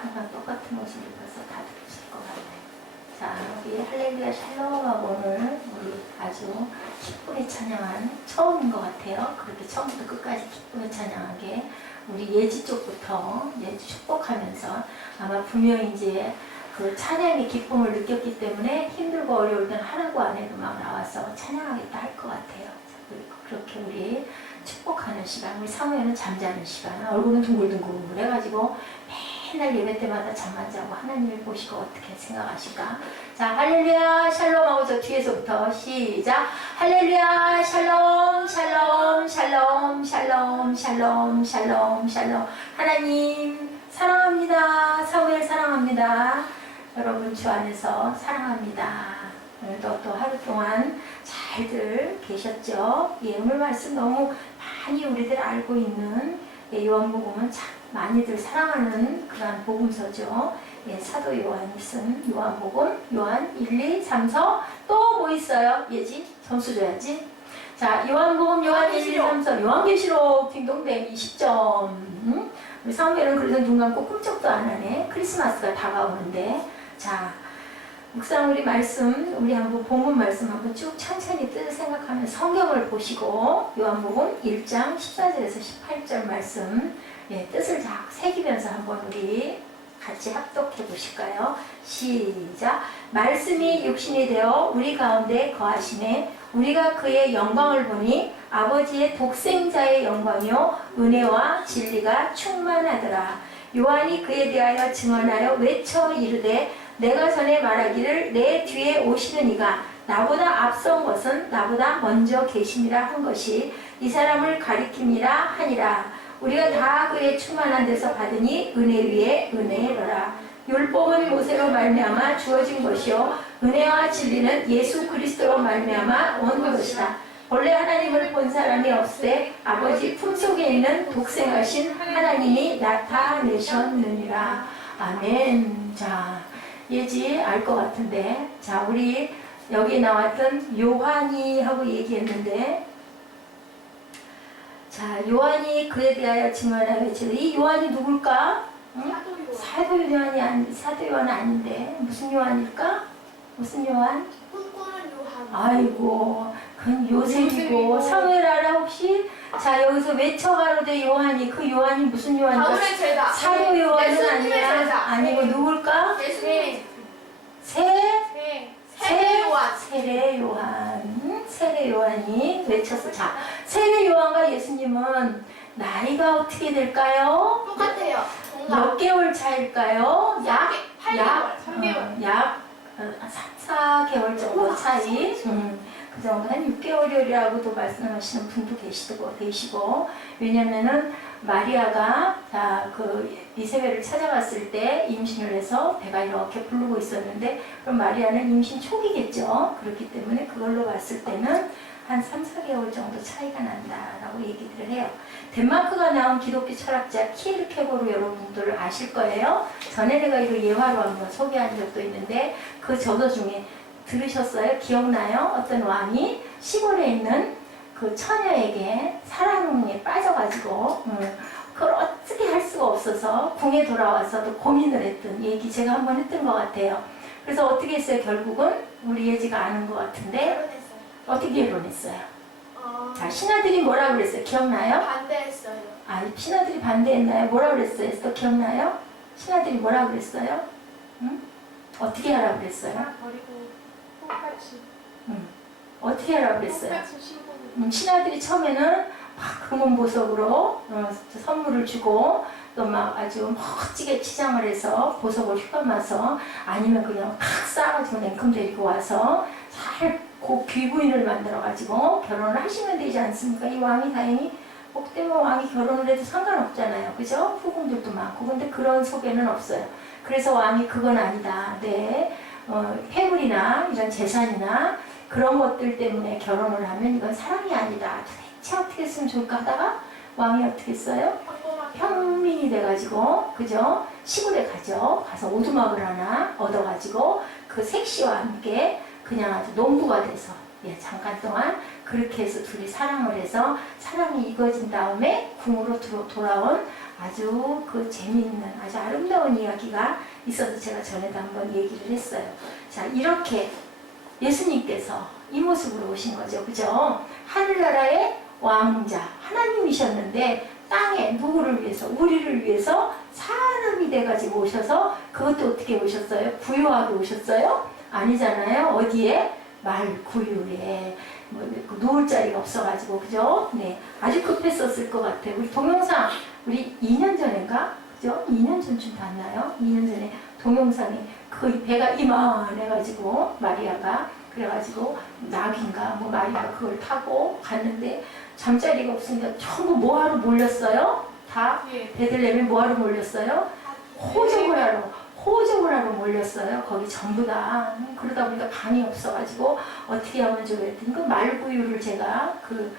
항상 똑같은 옷을 입어서 다 들으실 것 같아요. 자, 우리 할렐루야 샬롬하고 오늘 우리 아주 기쁘게 찬양한 처음인 것 같아요. 그렇게 처음부터 끝까지 기쁘게 찬양하게 우리 예지 쪽부터 예지 축복하면서 아마 분명히 이제 그 찬양의 기쁨을 느꼈기 때문에 힘들고 어려울 때는 하라고 안 해도 막 나와서 찬양하겠다 할 것 같아요. 그렇게 우리 축복하는 시간, 우리 사무엘은 잠자는 시간, 얼굴은 둥글둥글 해가지고 맨날 예배 때마다 잠만 자고 하나님을 보시고 어떻게 생각하실까? 자, 할렐루야 샬롬하고 저 뒤에서부터 시작. 할렐루야 샬롬 샬롬 샬롬 샬롬 샬롬 샬롬 샬롬. 하나님 사랑합니다. 사무엘 사랑합니다. 여러분 주 안에서 사랑합니다. 오늘도 또 하루 동안 잘들 계셨죠? 예, 오늘 말씀 너무 많이 우리들 알고 있는 요한복음은 참 많이들 사랑하는 그런 복음서죠. 예, 사도 요한이 쓴 요한복음, 요한 1, 2, 3, 4, 또 뭐 있어요? 예지? 점수 줘야지. 자, 요한복음, 요한 1, 2, 3, 4, 요한계시록 딩동댕 20점. 우리 사무엘은 그래서 눈 감고 꿈쩍도 안 하네. 크리스마스가 다가오는데. 자, 묵상 우리 말씀, 우리 한번 본문 말씀 한번 쭉 천천히 뜻을 생각하면 성경을 보시고 요한복음 1장 14절에서 18절 말씀 예, 뜻을 쫙 새기면서 한번 우리 같이 합독해 보실까요? 시작. 말씀이 육신이 되어 우리 가운데 거하시네. 우리가 그의 영광을 보니 아버지의 독생자의 영광이요 은혜와 진리가 충만하더라. 요한이 그에 대하여 증언하여 외쳐 이르되 내가 전에 말하기를 내 뒤에 오시는 이가 나보다 앞선 것은 나보다 먼저 계심이라 한 것이 이 사람을 가리킴이라 하니라. 우리가 다 그의 충만한 데서 받으니 은혜 위에 은혜로라. 율법은 모세로 말미암아 주어진 것이요 은혜와 진리는 예수 그리스도로 말미암아 온 것이다. 본래 하나님을 본 사람이 없으되 아버지 품속에 있는 독생하신 하나님이 나타내셨느니라. 아멘. 자, 예지 알 것 같은데, 자, 우리 여기 나왔던 요한이 하고 얘기했는데, 자, 요한이 그에 대하여 증언하여 이 요한이 누굴까? 응? 사도 요한은 아닌데 무슨 요한일까? 무슨 요한? 꿈꾸는 요한. 아이고, 그건 요셉이고. 사무엘 알아 혹시? 자, 여기서 외쳐가로되 요한이, 그 요한이 무슨 요한일까? 바울의 제자. 사도 요한은 아니야. 제자. 아니고 누굴까? 예수님. 세례 요한. 세례 요한. 세례 요한이 외쳤어. 자, 세례 요한과 예수님은 나이가 어떻게 될까요? 똑같아요. 몇 개월 차일까요? 약 3개월. 약 4개월 정도 차이. 그 정도 한 6개월이라고도 말씀하시는 분도 계시고, 왜냐면은 마리아가 그 이세벨을 찾아갔을 때 임신을 해서 배가 이렇게 부르고 있었는데, 그럼 마리아는 임신 초기겠죠. 그렇기 때문에 그걸로 봤을 때는 한 3, 4개월 정도 차이가 난다라고 얘기들을 해요. 덴마크가 나온 기독교 철학자 키르케고르 여러분들 아실 거예요. 전에 내가 이거 예화로 한번 소개한 적도 있는데 그 저서 중에 들으셨어요? 기억나요? 어떤 왕이 시골에 있는 그 처녀에게 사랑에 빠져가지고 그걸 어떻게 할 수가 없어서 궁에 돌아와서도 고민을 했던 얘기 제가 한번 했던 것 같아요. 그래서 어떻게 했어요? 결국은 우리 예지가 아는 것 같은데 어떻게 결혼했어요? 자, 신하들이 뭐라고 그랬어요? 기억나요? 반대했어요. 아, 신하들이 반대했나요? 뭐라고 그랬어요? 또 기억나요? 신하들이 뭐라고 그랬어요? 응? 어떻게 하라고 그랬어요? 버리고 똑같이. 어떻게 하라고 그랬어요? 똑같이 신부는. 신하들이 처음에는 막 금은 보석으로 선물을 주고 또 막 아주 멋지게 치장을 해서 보석을 휘감아서 아니면 그냥 탁 싸가지고 냉큼 데리고 와서 잘 귀부인을 만들어가지고 결혼을 하시면 되지 않습니까? 이 왕이 다행히 복되면 왕이 결혼을 해도 상관없잖아요. 그죠? 후궁들도 많고. 근데 그런 소개는 없어요. 그래서 왕이 그건 아니다. 네, 패물이나 이런 재산이나 그런 것들 때문에 결혼을 하면 이건 사랑이 아니다. 도대체 어떻게 했으면 좋을까 하다가 왕이 어떻게 했어요? 평민이 돼가지고, 그죠? 시골에 가서 오두막을 하나 얻어가지고 그 색시와 함께 그냥 아주 농부가 돼서 잠깐 동안 그렇게 해서 둘이 사랑을 해서 사랑이 이어진 다음에 궁으로 돌아온 아주 그 재미있는 아주 아름다운 이야기가 있어서 제가 전에도 한번 얘기를 했어요. 자, 이렇게 예수님께서 이 모습으로 오신 거죠. 그죠? 하늘나라의 왕자 하나님이셨는데 땅에 누구를 위해서? 우리를 위해서 사람이 돼가지고 오셔서 그것도 어떻게 오셨어요? 부유하게 오셨어요? 아니잖아요. 어디에? 말구유에 놓을 자리가 없어가지고 그죠? 네, 아주 급했었을 것 같아요. 우리 동영상 우리 2년 전인가? 그죠? 2년 전쯤 봤나요? 2년 전에 동영상에 그 배가 이만해가지고 마리아가 그래가지고 낙인가 뭐 마리아가 그걸 타고 갔는데 잠자리가 없으니까 전부 뭐하러 몰렸어요? 다 예. 베들레헴에 뭐하러 몰렸어요? 호적을 하러 몰렸어요. 거기 전부 다. 그러다 보니까 방이 없어가지고 어떻게 하면 좋을까 했더니 그 말구유를 제가 그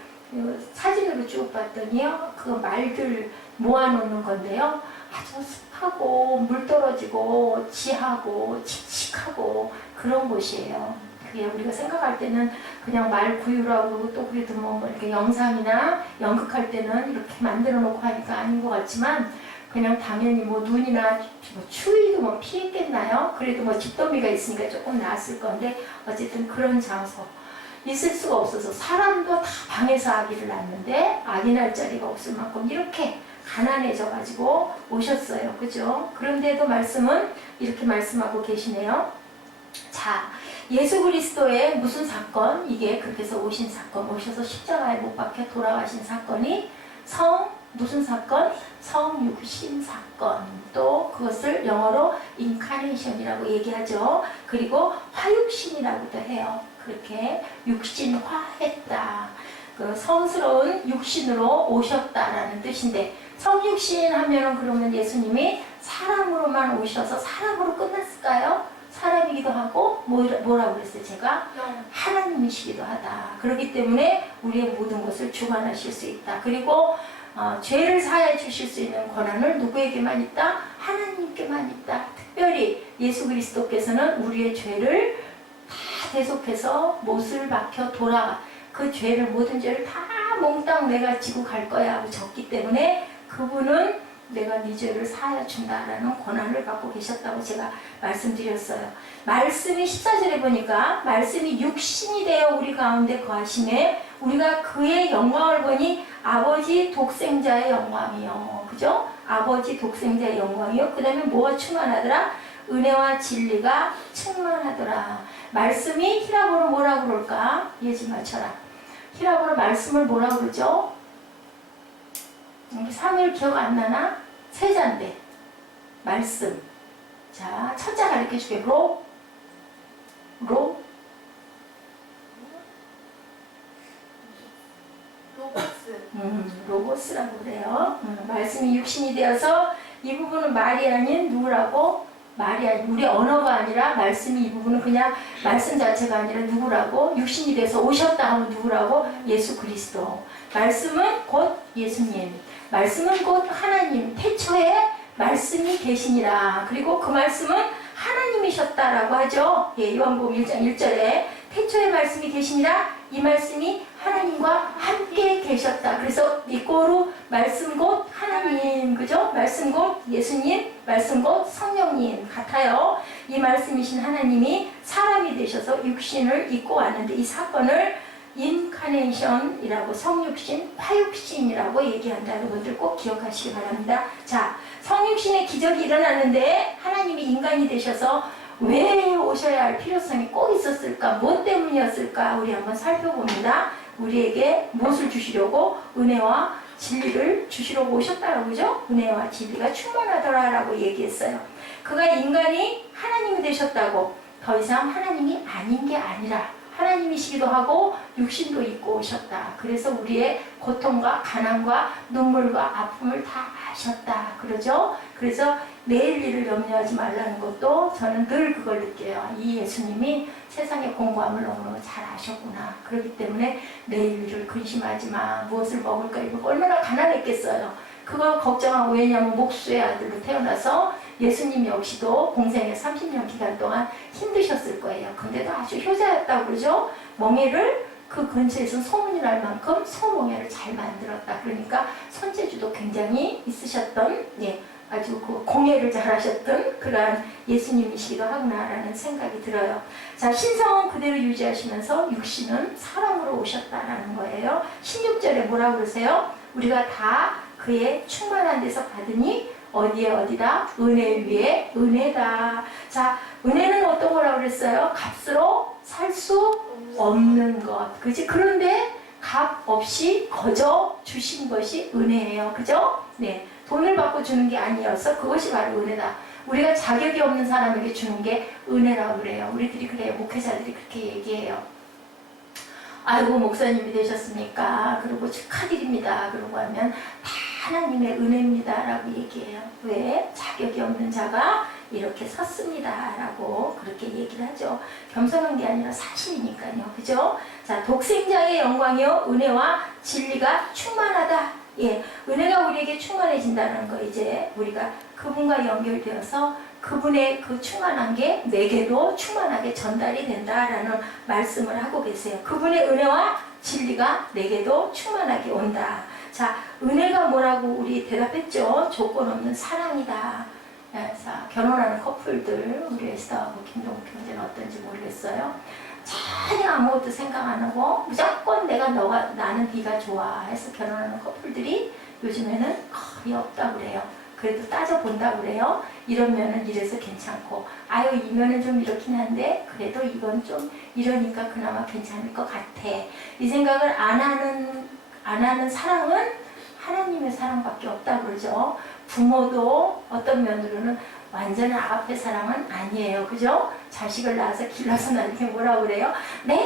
사진으로 쭉 봤더니요. 그 말들 모아놓는 건데요. 아주 습하고 물 떨어지고 지하고 칙칙하고 그런 곳이에요. 그게 우리가 생각할 때는 그냥 말구유라고 또 그래도 뭐 이렇게 영상이나 연극할 때는 이렇게 만들어 놓고 하니까 아닌 것 같지만 그냥 당연히 뭐 눈이나 뭐 추위도 뭐 피했겠나요? 그래도 뭐 집더미가 있으니까 조금 나았을 건데 어쨌든 그런 장소 있을 수가 없어서 사람도 다 방에서 아기를 낳는데 아기 낳을 자리가 없을 만큼 이렇게 가난해져 가지고 오셨어요. 그죠? 그런데도 말씀은 이렇게 말씀하고 계시네요. 자, 예수 그리스도의 무슨 사건? 이게 그렇게 해서 오신 사건, 오셔서 십자가에 못 박혀 돌아가신 사건이 무슨 사건? 성육신 사건. 또 그것을 영어로 인카네이션이라고 얘기하죠. 그리고 화육신이라고도 해요. 그렇게 육신화했다. 그 성스러운 육신으로 오셨다라는 뜻인데 성육신 하면은 그러면 예수님이 사람으로만 오셔서 사람으로 끝났을까요? 사람이기도 하고 뭐라고 그랬어요? 제가 하나님이시기도 하다. 그렇기 때문에 우리의 모든 것을 주관하실 수 있다. 그리고 죄를 사해 주실 수 있는 권한을 누구에게만 있다? 하나님께만 있다. 특별히 예수 그리스도께서는 우리의 죄를 다 대속해서 못을 박혀 돌아가 그 죄를 모든 죄를 다 몽땅 내가 지고 갈 거야 하고 졌기 때문에 그분은 내가 네 죄를 사하여 준다라는 권한을 갖고 계셨다고 제가 말씀드렸어요. 말씀이 14절에 보니까 말씀이 육신이 되어 우리 가운데 거하심에 우리가 그의 영광을 보니 아버지 독생자의 영광이요. 그죠? 아버지 독생자의 영광이요. 그 다음에 뭐가 충만하더라? 은혜와 진리가 충만하더라. 말씀이 히라보로 뭐라고 그럴까? 얘 좀 맞춰라. 히라보로 말씀을 뭐라고 그러죠? 3일 기억 안 나나? 세자인데 말씀. 자, 첫자 가르쳐 줄게. 로고스라고 그래요. 말씀이 육신이 되어서 이 부분은 말이 아닌 누구라고? 말이 아닌 우리 언어가 아니라 말씀이 이 부분은 그냥 말씀 자체가 아니라 누구라고? 육신이 돼서 오셨다 하면 누구라고? 예수 그리스도. 말씀은 곧 예수님. 말씀은 곧 하나님. 태초에 말씀이 계시니라. 그리고 그 말씀은 하나님이셨다라고 하죠. 예, 요한복음 1장 1절에 태초에 말씀이 계시니라. 이 말씀이 하나님과 함께 계셨다. 그래서 이꼬르 말씀 곧 하나님, 그죠? 말씀 곧 예수님, 말씀 곧 성령님 같아요. 이 말씀이신 하나님이 사람이 되셔서 육신을 입고 왔는데 이 사건을 인카네이션이라고 성육신, 화육신이라고 얘기한다는 것들 꼭 기억하시기 바랍니다. 자, 성육신의 기적이 일어났는데 하나님이 인간이 되셔서 왜 오셔야 할 필요성이 꼭 있었을까? 무엇 때문이었을까? 우리 한번 살펴봅니다. 우리에게 무엇을 주시려고? 은혜와 진리를 주시려고 오셨다라고 그죠? 은혜와 진리가 충만하더라라고 얘기했어요. 그가 인간이 하나님이 되셨다고 더 이상 하나님이 아닌 게 아니라 하나님이시기도 하고 육신도 입고 오셨다. 그래서 우리의 고통과 가난과 눈물과 아픔을 다 아셨다. 그러죠? 그래서 내일 일을 염려하지 말라는 것도 저는 늘 그걸 느껴요. 이 예수님이 세상의 공고함을 너무너무 잘 아셨구나. 그렇기 때문에 내일 일을 근심하지 마. 무엇을 먹을까? 이거 얼마나 가난했겠어요. 그거 걱정하고 왜냐하면 목수의 아들로 태어나서 예수님 역시도 공생의 30년 기간 동안 힘드셨을 거예요. 근데도 아주 효자였다고 그러죠. 멍에를 그 근처에서 소문이 날 만큼 소몽회를 잘 만들었다. 그러니까 손재주도 굉장히 있으셨던, 예, 아주 그 공예를 잘하셨던 그러한 예수님이시기도 하구나라는 생각이 들어요. 자, 신성은 그대로 유지하시면서 육신은 사람으로 오셨다라는 거예요. 16절에 뭐라고 그러세요? 우리가 다 그의 충만한 데서 받으니 어디에 어디다? 은혜 위에 은혜다. 자, 은혜는 어떤 거라고 그랬어요? 값으로 살 수 없는 것. 그지? 그런데 값 없이 거저 주신 것이 은혜예요. 그죠? 네. 돈을 받고 주는 게 아니어서 그것이 바로 은혜다. 우리가 자격이 없는 사람에게 주는 게 은혜라고 그래요. 우리들이 그래요. 목회자들이 그렇게 얘기해요. 아이고 목사님이 되셨습니까? 그리고 축하드립니다. 그러고 하면 하나님의 은혜입니다 라고 얘기해요. 왜? 자격이 없는 자가 이렇게 섰습니다 라고 그렇게 얘기를 하죠. 겸손한 게 아니라 사실이니까요. 그죠? 자, 독생자의 영광이요 은혜와 진리가 충만하다. 예, 은혜가 우리에게 충만해진다는 거, 이제 우리가 그분과 연결되어서 그분의 그 충만한 게 내게도 충만하게 전달이 된다라는 말씀을 하고 계세요. 그분의 은혜와 진리가 내게도 충만하게 온다. 자, 은혜가 뭐라고 우리 대답했죠? 조건 없는 사랑이다. 자, 결혼하는 커플들, 우리 에스더하고 김동욱 형제는 어떤지 모르겠어요. 전혀 아무것도 생각 안 하고 무조건 나는 네가 좋아 해서 결혼하는 커플들이 요즘에는 거의 없다고 그래요. 그래도 따져본다고 그래요. 이런 면은 이래서 괜찮고, 아유 이 면은 좀 이렇긴 한데 그래도 이건 좀 이러니까 그나마 괜찮을 것 같아. 이 생각을 안 하는 사랑은 하나님의 사랑밖에 없다고 그러죠. 부모도 어떤 면으로는 완전한 아가페 사랑은 아니에요. 그죠? 자식을 낳아서 길러서 나한테 뭐라고 그래요? 내가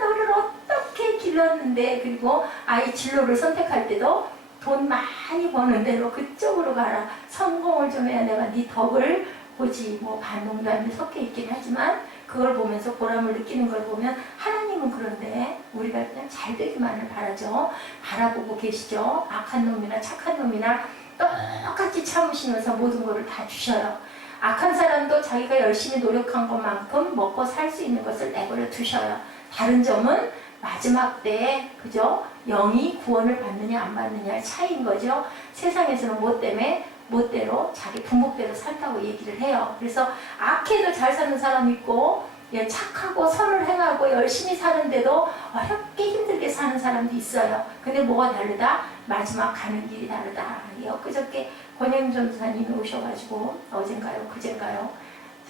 너를 어떻게 길렀는데, 그리고 아이 진로를 선택할 때도 돈 많이 버는 대로 그쪽으로 가라. 성공을 좀 해야 내가 네 덕을 보지. 뭐 반농담이 섞여 있긴 하지만 그걸 보면서 보람을 느끼는 걸 보면 하나님은 그런데 우리가 그냥 잘 되기만을 바라죠. 바라보고 계시죠. 악한 놈이나 착한 놈이나 똑같이 참으시면서 모든 것을 다 주셔요. 악한 사람도 자기가 열심히 노력한 것만큼 먹고 살 수 있는 것을 내버려 두셔요. 다른 점은 마지막 때에, 그죠? 영이 구원을 받느냐 안 받느냐의 차이인 거죠. 세상에서는 뭐 때문에 멋대로 자기 분목대로 산다고 얘기를 해요. 그래서 악해도 잘 사는 사람 있고, 예, 착하고 선을 행하고 열심히 사는데도 어렵게 힘들게 사는 사람도 있어요. 근데 뭐가 다르다? 마지막 가는 길이 다르다. 예, 엊그저께 권영 전도사님이 오셔가지고 어젠가요 그젠가요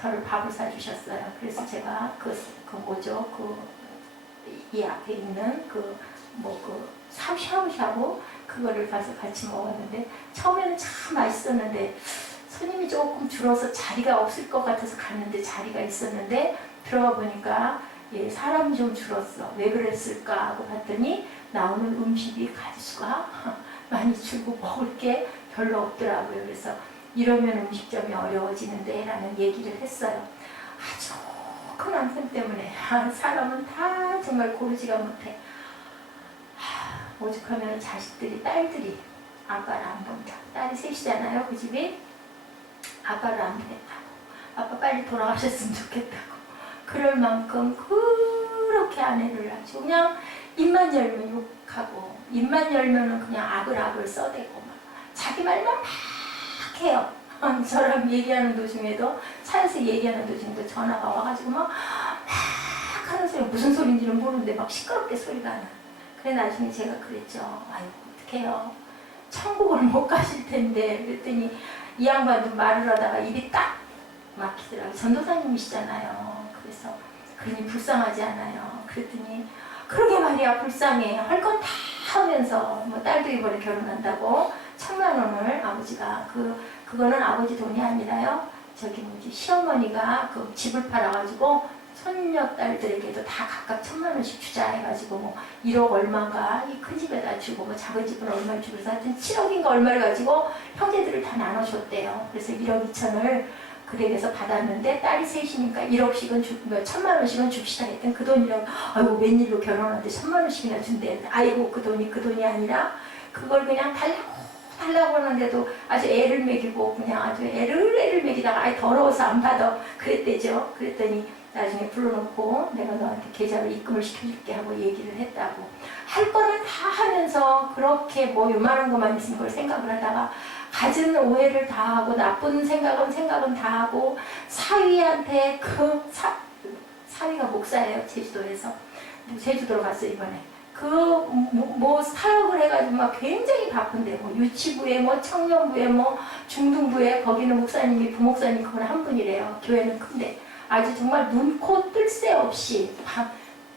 저를 밥을 사주셨어요. 그래서 제가 이 앞에 있는 샤브샤브 그거를 가서 같이 먹었는데 처음에는 참 맛있었는데 손님이 조금 줄어서 자리가 없을 것 같아서 갔는데 자리가 있었는데 들어가 보니까 예, 사람이 좀 줄었어. 왜 그랬을까 하고 봤더니 나오는 음식이 가지수가 많이 줄고 먹을 게 별로 없더라고요. 그래서 이러면 음식점이 어려워지는데 라는 얘기를 했어요. 아주 큰 남편 때문에 사람은 다 정말 고르지가 못해. 오죽하면 자식들이, 딸들이 아빠를 안 본다. 딸이 셋이잖아요. 그 집이 아빠를 안 보겠다고. 아빠 빨리 돌아가셨으면 좋겠다고. 그럴 만큼 그렇게 아내를 아주 그냥 입만 열면 욕하고, 입만 열면은 그냥 악을 써대고 막 자기 말만 막 해요. 저랑 얘기하는 도중에도, 차에서 얘기하는 도중에도 전화가 와가지고 막 하는 소리, 무슨 소리인지는 모르는데 막 시끄럽게 소리가 나. 그래 나중에 제가 그랬죠. 아이고 어떡해요. 천국을 못 가실 텐데. 그랬더니 이 양반도 말을 하다가 입이 딱 막히더라고요. 전도사님이시잖아요. 그래서 그러니 불쌍하지 않아요. 그랬더니 그러게 말이야 불쌍해. 할 건 다 하면서 뭐 딸도 이번에 결혼한다고 1,000만 원을 아버지가 그거는 아버지 돈이 아니라요. 시어머니가 그 집을 팔아가지고 손녀 딸들에게도 다 각각 1,000만 원씩 주자 해가지고 뭐 1억 얼마인가 이 큰 집에다 주고 뭐 작은 집은 얼마를 주고 해서 하여튼 7억인가 얼마를 가지고 형제들을 다 나눠줬대요. 그래서 1억 2천을 그댁에서 받았는데 딸이 셋이니까 1억씩은 1,000만 원씩은 줍시다 했더니 그 돈이라고 아이고 웬일로 결혼하는데 1,000만 원씩이나 준대. 아이고 그 돈이 아니라 그걸 그냥 달라고 하는데도 아주 애를 먹이고 그냥 아주 애를 먹이다가 아이 더러워서 안 받아 그랬대죠. 그랬더니 나중에 불러놓고 내가 너한테 계좌로 입금을 시켜줄게 하고 얘기를 했다고. 할 거는 다 하면서 그렇게 뭐 요만한 것만 있으면 그걸 생각을 하다가 갖은 오해를 다 하고 나쁜 생각은 다 하고 사위한테 사위가 목사예요. 제주도에서. 제주도로 갔어요 이번에. 뭐 사역을 해가지고 막 굉장히 바쁜데 뭐 유치부에 뭐 청년부에 뭐 중등부에 거기는 목사님이 부목사님 그건 한 분이래요. 교회는 큰데 아주 정말 눈코 뜰 새 없이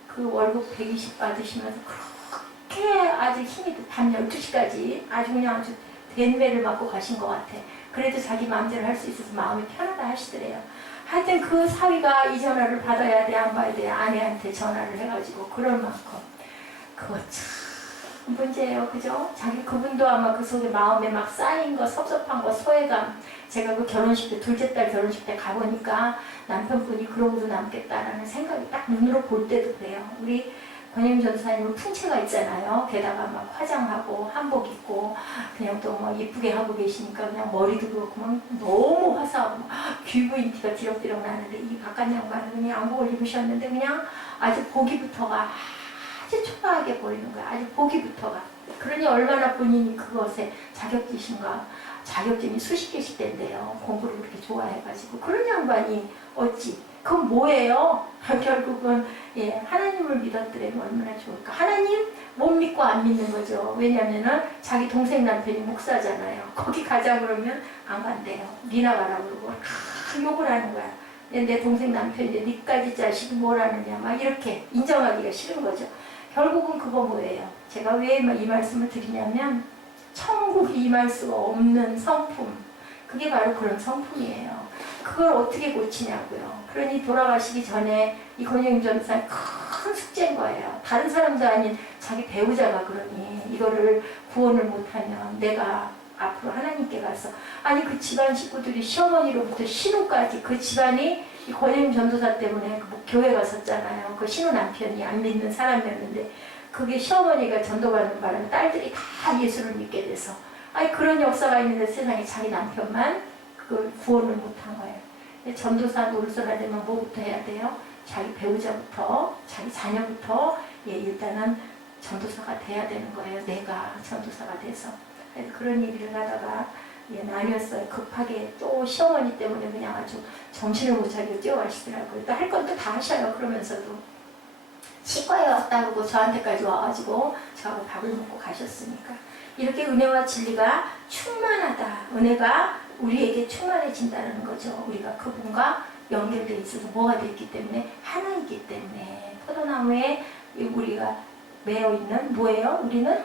그 월급 120 받으시면서 그렇게 아주 힘이 밤 12시까지 아주 그냥 아주 된매를 맞고 가신 것 같아. 그래도 자기 마음대로 할 수 있어서 마음이 편하다 하시더래요. 하여튼 그 사위가 이 전화를 받아야 돼 안 받아야 돼 아내한테 전화를 해가지고 그럴 만큼 그거 참 문제예요. 그죠? 그분도 아마 그 속에 마음에 막 쌓인 거 섭섭한 거 소외감. 제가 그 결혼식 때 둘째 딸 결혼식 때 가보니까 남편분이 그러고도 남겠다라는 생각이 딱 눈으로 볼 때도 그래요. 우리 권혜임 전사님은 풍채가 있잖아요. 게다가 막 화장하고 한복 입고 그냥 또 뭐 예쁘게 하고 계시니까 그냥 머리도 그렇고 막 너무 화사하고 귀부인 티가 뒤럭뒤럭 나는데 이 바깥 양반은 그냥 양복을 입으셨는데 그냥 아주 보기부터가 아주 초라하게 보이는 거야. 아주 보기부터가. 그러니 얼마나 본인이 그것에 자격증이 수십 개씩 된대요. 공부를 그렇게 좋아해가지고. 그런 양반이 어찌 그건 뭐예요? 결국은 하나님을 믿었더라면 얼마나 좋을까. 하나님 못 믿고 안 믿는 거죠. 왜냐면은 자기 동생 남편이 목사잖아요. 거기 가자 그러면 안 간대요. 니나 가라 그러고 욕을 하는 거야. 내 동생 남편인데 니까지 자식이 뭘 하느냐 막 이렇게 인정하기가 싫은 거죠. 결국은 그거 뭐예요? 제가 왜 이 말씀을 드리냐면 천국이 임할 수가 없는 성품. 그게 바로 그런 성품이에요. 그걸 어떻게 고치냐고요. 그러니 돌아가시기 전에 이 권영임 전사는 큰 숙제인 거예요. 다른 사람도 아닌 자기 배우자가 그러니 이거를 구원을 못하면 내가 앞으로 하나님께 가서 아니 그 집안 식구들이 시어머니로부터 신우까지 그 집안이 이 권영임 전도사 때문에 교회 갔었잖아요. 그 신우 남편이 안 믿는 사람이었는데 그게 시어머니가 전도받는 바람에 딸들이 다 예수를 믿게 돼서 아니 그런 역사가 있는데 세상에 자기 남편만 그걸 구원을 못한 거예요. 전도사 노릇을 하려면 뭐부터 해야 돼요? 자기 배우자부터 자기 자녀부터 일단은 전도사가 돼야 되는 거예요. 내가 전도사가 돼서 그런 얘기를 하다가 나뉘었어요. 급하게 또 시어머니 때문에 그냥 아주 정신을 못 차리고 뛰어가시더라고요. 또 할 건 또 다 하셔요. 그러면서도 치과에 왔다 그러고 저한테까지 와가지고 저하고 밥을 먹고 가셨으니까 이렇게 은혜와 진리가 충만하다. 은혜가 우리에게 충만해진다는 거죠. 우리가 그분과 연결되어 있어서 뭐가 되기 때문에 하나이기 때문에 포도나무에 우리가 매어 있는 뭐예요? 우리는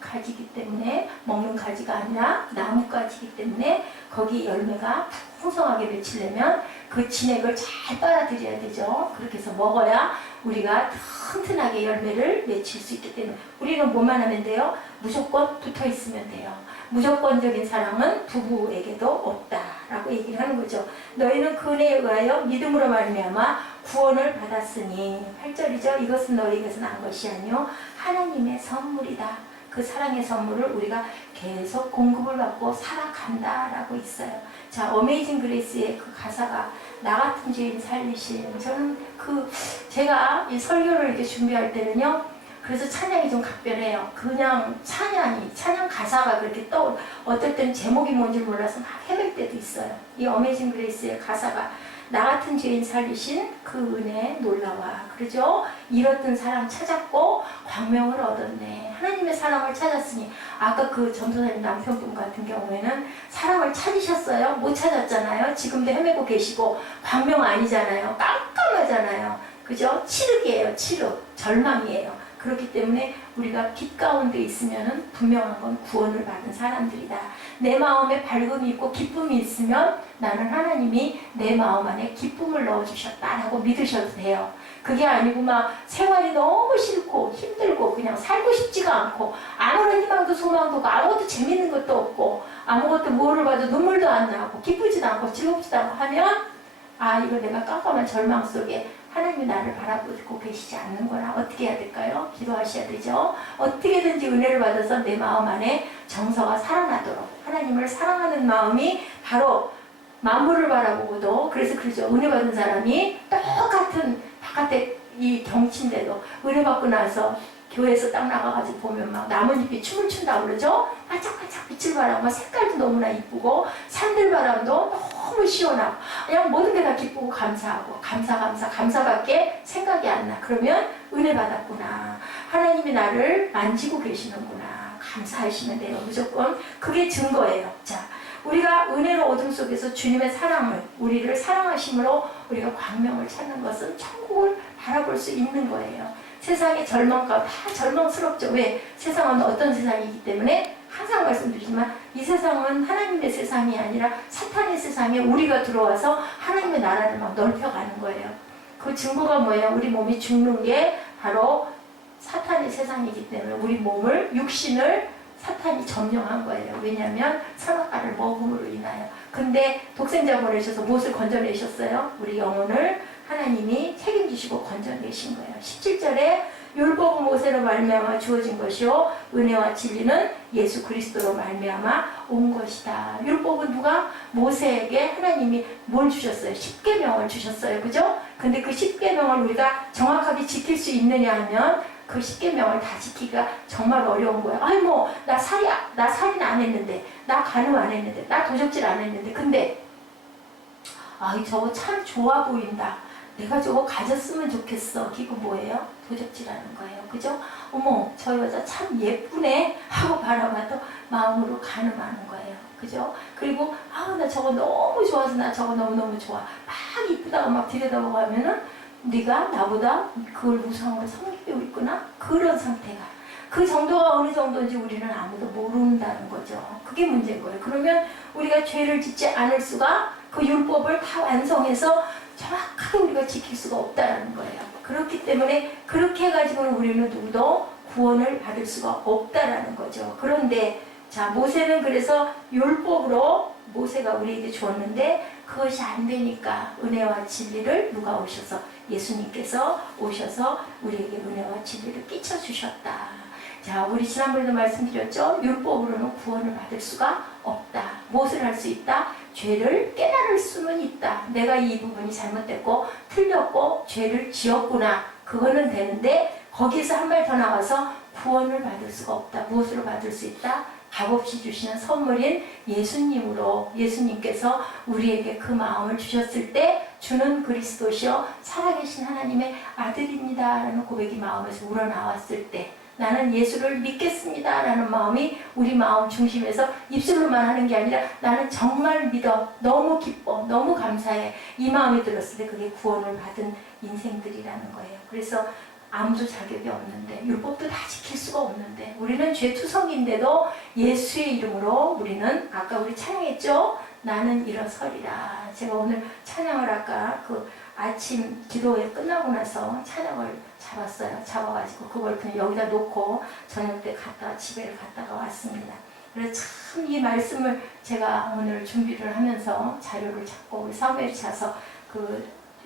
가지이기 때문에 먹는 가지가 아니라 나뭇가지이기 때문에 거기 열매가 풍성하게 맺히려면 그 진액을 잘 빨아들여야 되죠. 그렇게 해서 먹어야 우리가 튼튼하게 열매를 맺힐 수 있기 때문에 우리는 뭐만 하면 돼요? 무조건 붙어 있으면 돼요. 무조건적인 사랑은 부부에게도 없다라고 얘기를 하는 거죠. 너희는 그 은혜에 의하여 믿음으로 말미암아 구원을 받았으니 8절이죠. 이것은 너희에게서 난 것이 아니요 하나님의 선물이다. 그 사랑의 선물을 우리가 계속 공급을 받고 살아간다라고 있어요. 자, 어메이징 그레이스의 그 가사가 나 같은 죄인 살리신. 저는 제가 이 설교를 이렇게 준비할 때는요. 그래서 찬양이 좀 각별해요. 그냥 찬양 가사가 그렇게 어떨 때는 제목이 뭔지 몰라서 막 헤맬 때도 있어요. 이 어메이징 그레이스의 가사가 나 같은 죄인 살리신 그 은혜 놀라와. 그러죠? 잃었던 사랑 찾았고 광명을 얻었네. 하나님의 사랑을 찾았으니 아까 그 전도사님 남편분 같은 경우에는 사랑을 찾으셨어요? 못 찾았잖아요. 지금도 헤매고 계시고 광명 아니잖아요. 깜깜하잖아요. 그죠? 칠흑이에요. 칠흑. 절망이에요. 그렇기 때문에 우리가 빛 가운데 있으면 분명한 건 구원을 받은 사람들이다. 내 마음에 밝음이 있고 기쁨이 있으면 나는 하나님이 내 마음 안에 기쁨을 넣어주셨다라고 믿으셔도 돼요. 그게 아니고 막 생활이 너무 싫고 힘들고 그냥 살고 싶지가 않고 아무런 희망도 소망도 없고 아무것도 재밌는 것도 없고 아무것도 뭐를 봐도 눈물도 안 나고 기쁘지도 않고 즐겁지도 않고 하면 이거 내가 깜깜한 절망 속에 하나님이 나를 바라보고 계시지 않는구나. 어떻게 해야 될까요? 기도하셔야 되죠. 어떻게든지 은혜를 받아서 내 마음 안에 정서가 살아나도록 하나님을 사랑하는 마음이 바로 만물을 바라보고도 그래서 그러죠. 은혜 받은 사람이 똑같은 바깥에 이 경치인데도 은혜 받고 나서 교회에서 딱 나가가지고 보면 막 나뭇잎이 춤을 춘다 그러죠. 반짝반짝 빛을 바라고 막 색깔도 너무나 이쁘고 산들 바람도 너무 시원하고 그냥 모든 게 다 기쁘고 감사하고 감사밖에 생각이 안 나. 그러면 은혜 받았구나. 하나님이 나를 만지고 계시는구나. 감사하시면 돼요. 무조건 그게 증거예요. 자, 우리가 은혜로 어둠 속에서 주님의 사랑을 우리를 사랑하심으로 우리가 광명을 찾는 것은 천국을 바라볼 수 있는 거예요. 세상의 절망과 다 절망스럽죠. 왜? 세상은 어떤 세상이기 때문에 항상 말씀드리지만 이 세상은 하나님의 세상이 아니라 사탄의 세상에 우리가 들어와서 하나님의 나라를 막 넓혀가는 거예요. 그 증거가 뭐예요? 우리 몸이 죽는 게 바로 사탄의 세상이기 때문에 우리 몸을 육신을 사탄이 점령한 거예요. 왜냐하면 선악과를 먹음으로 인하여. 근데 독생자 보내셔서 무엇을 건져내셨어요? 우리 영혼을 하나님이 책임지시고 건져내신 거예요. 17절에 율법은 모세로 말미암아 주어진 것이요 은혜와 진리는 예수 그리스도로 말미암아 온 것이다. 율법은 누가? 모세에게 하나님이 뭘 주셨어요? 10계명을 주셨어요. 그죠? 근데 그 10계명을 우리가 정확하게 지킬 수 있느냐 하면 그 10계명을 다 지키기가 정말 어려운 거예요. 아니 뭐 나 살인 안 했는데, 나 간음 안 했는데, 나 도적질 안 했는데, 근데 저거 참 좋아 보인다. 내가 저거 가졌으면 좋겠어. 이거 뭐예요? 도적질하는 거예요. 그죠? 어머 저 여자 참 예쁘네 하고 바라봐도 마음으로 간음하는 거예요. 그죠? 그리고 나 저거 너무 좋아서 나 저거 너무너무 좋아. 막 이쁘다고 막 들여다보고 하면은 네가 나보다 그걸 우상으로 섬기고 있구나? 그런 상태가. 그 정도가 어느 정도인지 우리는 아무도 모른다는 거죠. 그게 문제인 거예요. 그러면 우리가 죄를 짓지 않을 수가 그 율법을 다 완성해서 정확하게 우리가 지킬 수가 없다는 거예요. 그렇기 때문에 그렇게 해가지고는 우리는 누구도 구원을 받을 수가 없다라는 거죠. 그런데 자 모세는 그래서 율법으로 모세가 우리에게 주었는데 그것이 안 되니까 은혜와 진리를 누가 오셔서 예수님께서 오셔서 우리에게 은혜와 진리를 끼쳐주셨다. 자, 우리 지난번에도 말씀드렸죠. 율법으로는 구원을 받을 수가 없다. 무엇을 할 수 있다? 죄를 깨달을 수는 있다. 내가 이 부분이 잘못됐고 틀렸고 죄를 지었구나. 그거는 되는데 거기에서 한 발 더 나가서 구원을 받을 수가 없다. 무엇으로 받을 수 있다? 값없이 주시는 선물인 예수님으로 예수님께서 우리에게 그 마음을 주셨을 때 주는 그리스도시여 살아계신 하나님의 아들입니다 라는 고백이 마음에서 우러나왔을 때 나는 예수를 믿겠습니다 라는 마음이 우리 마음 중심에서 입술로만 하는 게 아니라 나는 정말 믿어 너무 기뻐 너무 감사해 이 마음이 들었을 때 그게 구원을 받은 인생들이라는 거예요. 그래서 아무도 자격이 없는데 율법도 다 지킬 수가 없는데 우리는 죄투성인데도 예수의 이름으로 우리는 아까 우리 찬양했죠? 나는 일어서리라. 제가 오늘 찬양을 아까 그 아침 기도회 끝나고 나서 찬양을 잡아가지고 그걸 그냥 여기다 놓고 저녁 때 집에 갔다가 왔습니다. 그래서 참 이 말씀을 제가 오늘 준비를 하면서 자료를 찾고 우리 사무엘이 차서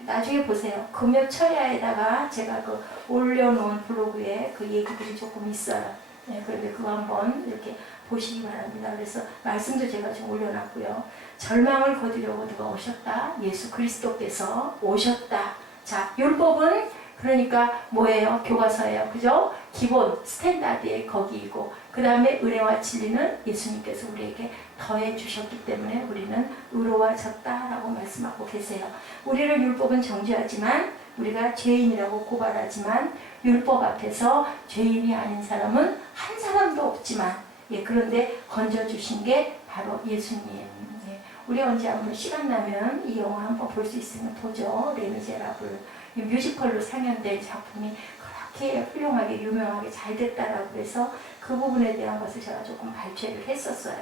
나중에 보세요. 금요철야에다가 제가 그 올려놓은 블로그에 그 얘기들이 조금 있어요. 네, 그런데 그거 한번 이렇게 보시기 바랍니다. 그래서 말씀도 제가 좀 올려놨고요. 절망을 거두려고 누가 오셨다? 예수 그리스도께서 오셨다. 자, 율법은 그러니까 뭐예요? 교과서예요. 그죠? 기본 스탠다드에 거기이고 그 다음에 은혜와 진리는 예수님께서 우리에게 더해 주셨기 때문에 우리는 의로워졌다라고 말씀하고 계세요. 우리를 율법은 정죄하지만 우리가 죄인이라고 고발하지만 율법 앞에서 죄인이 아닌 사람은 한 사람도 없지만 그런데 건져주신 게 바로 예수님. 우리 언제 한번 시간 나면 이 영화 한번 볼 수 있으면 보죠. 레미제라블. 뮤지컬로 상연된 작품이 그렇게 훌륭하게 유명하게 잘 됐다라고 해서 그 부분에 대한 것을 제가 조금 발췌를 했었어요.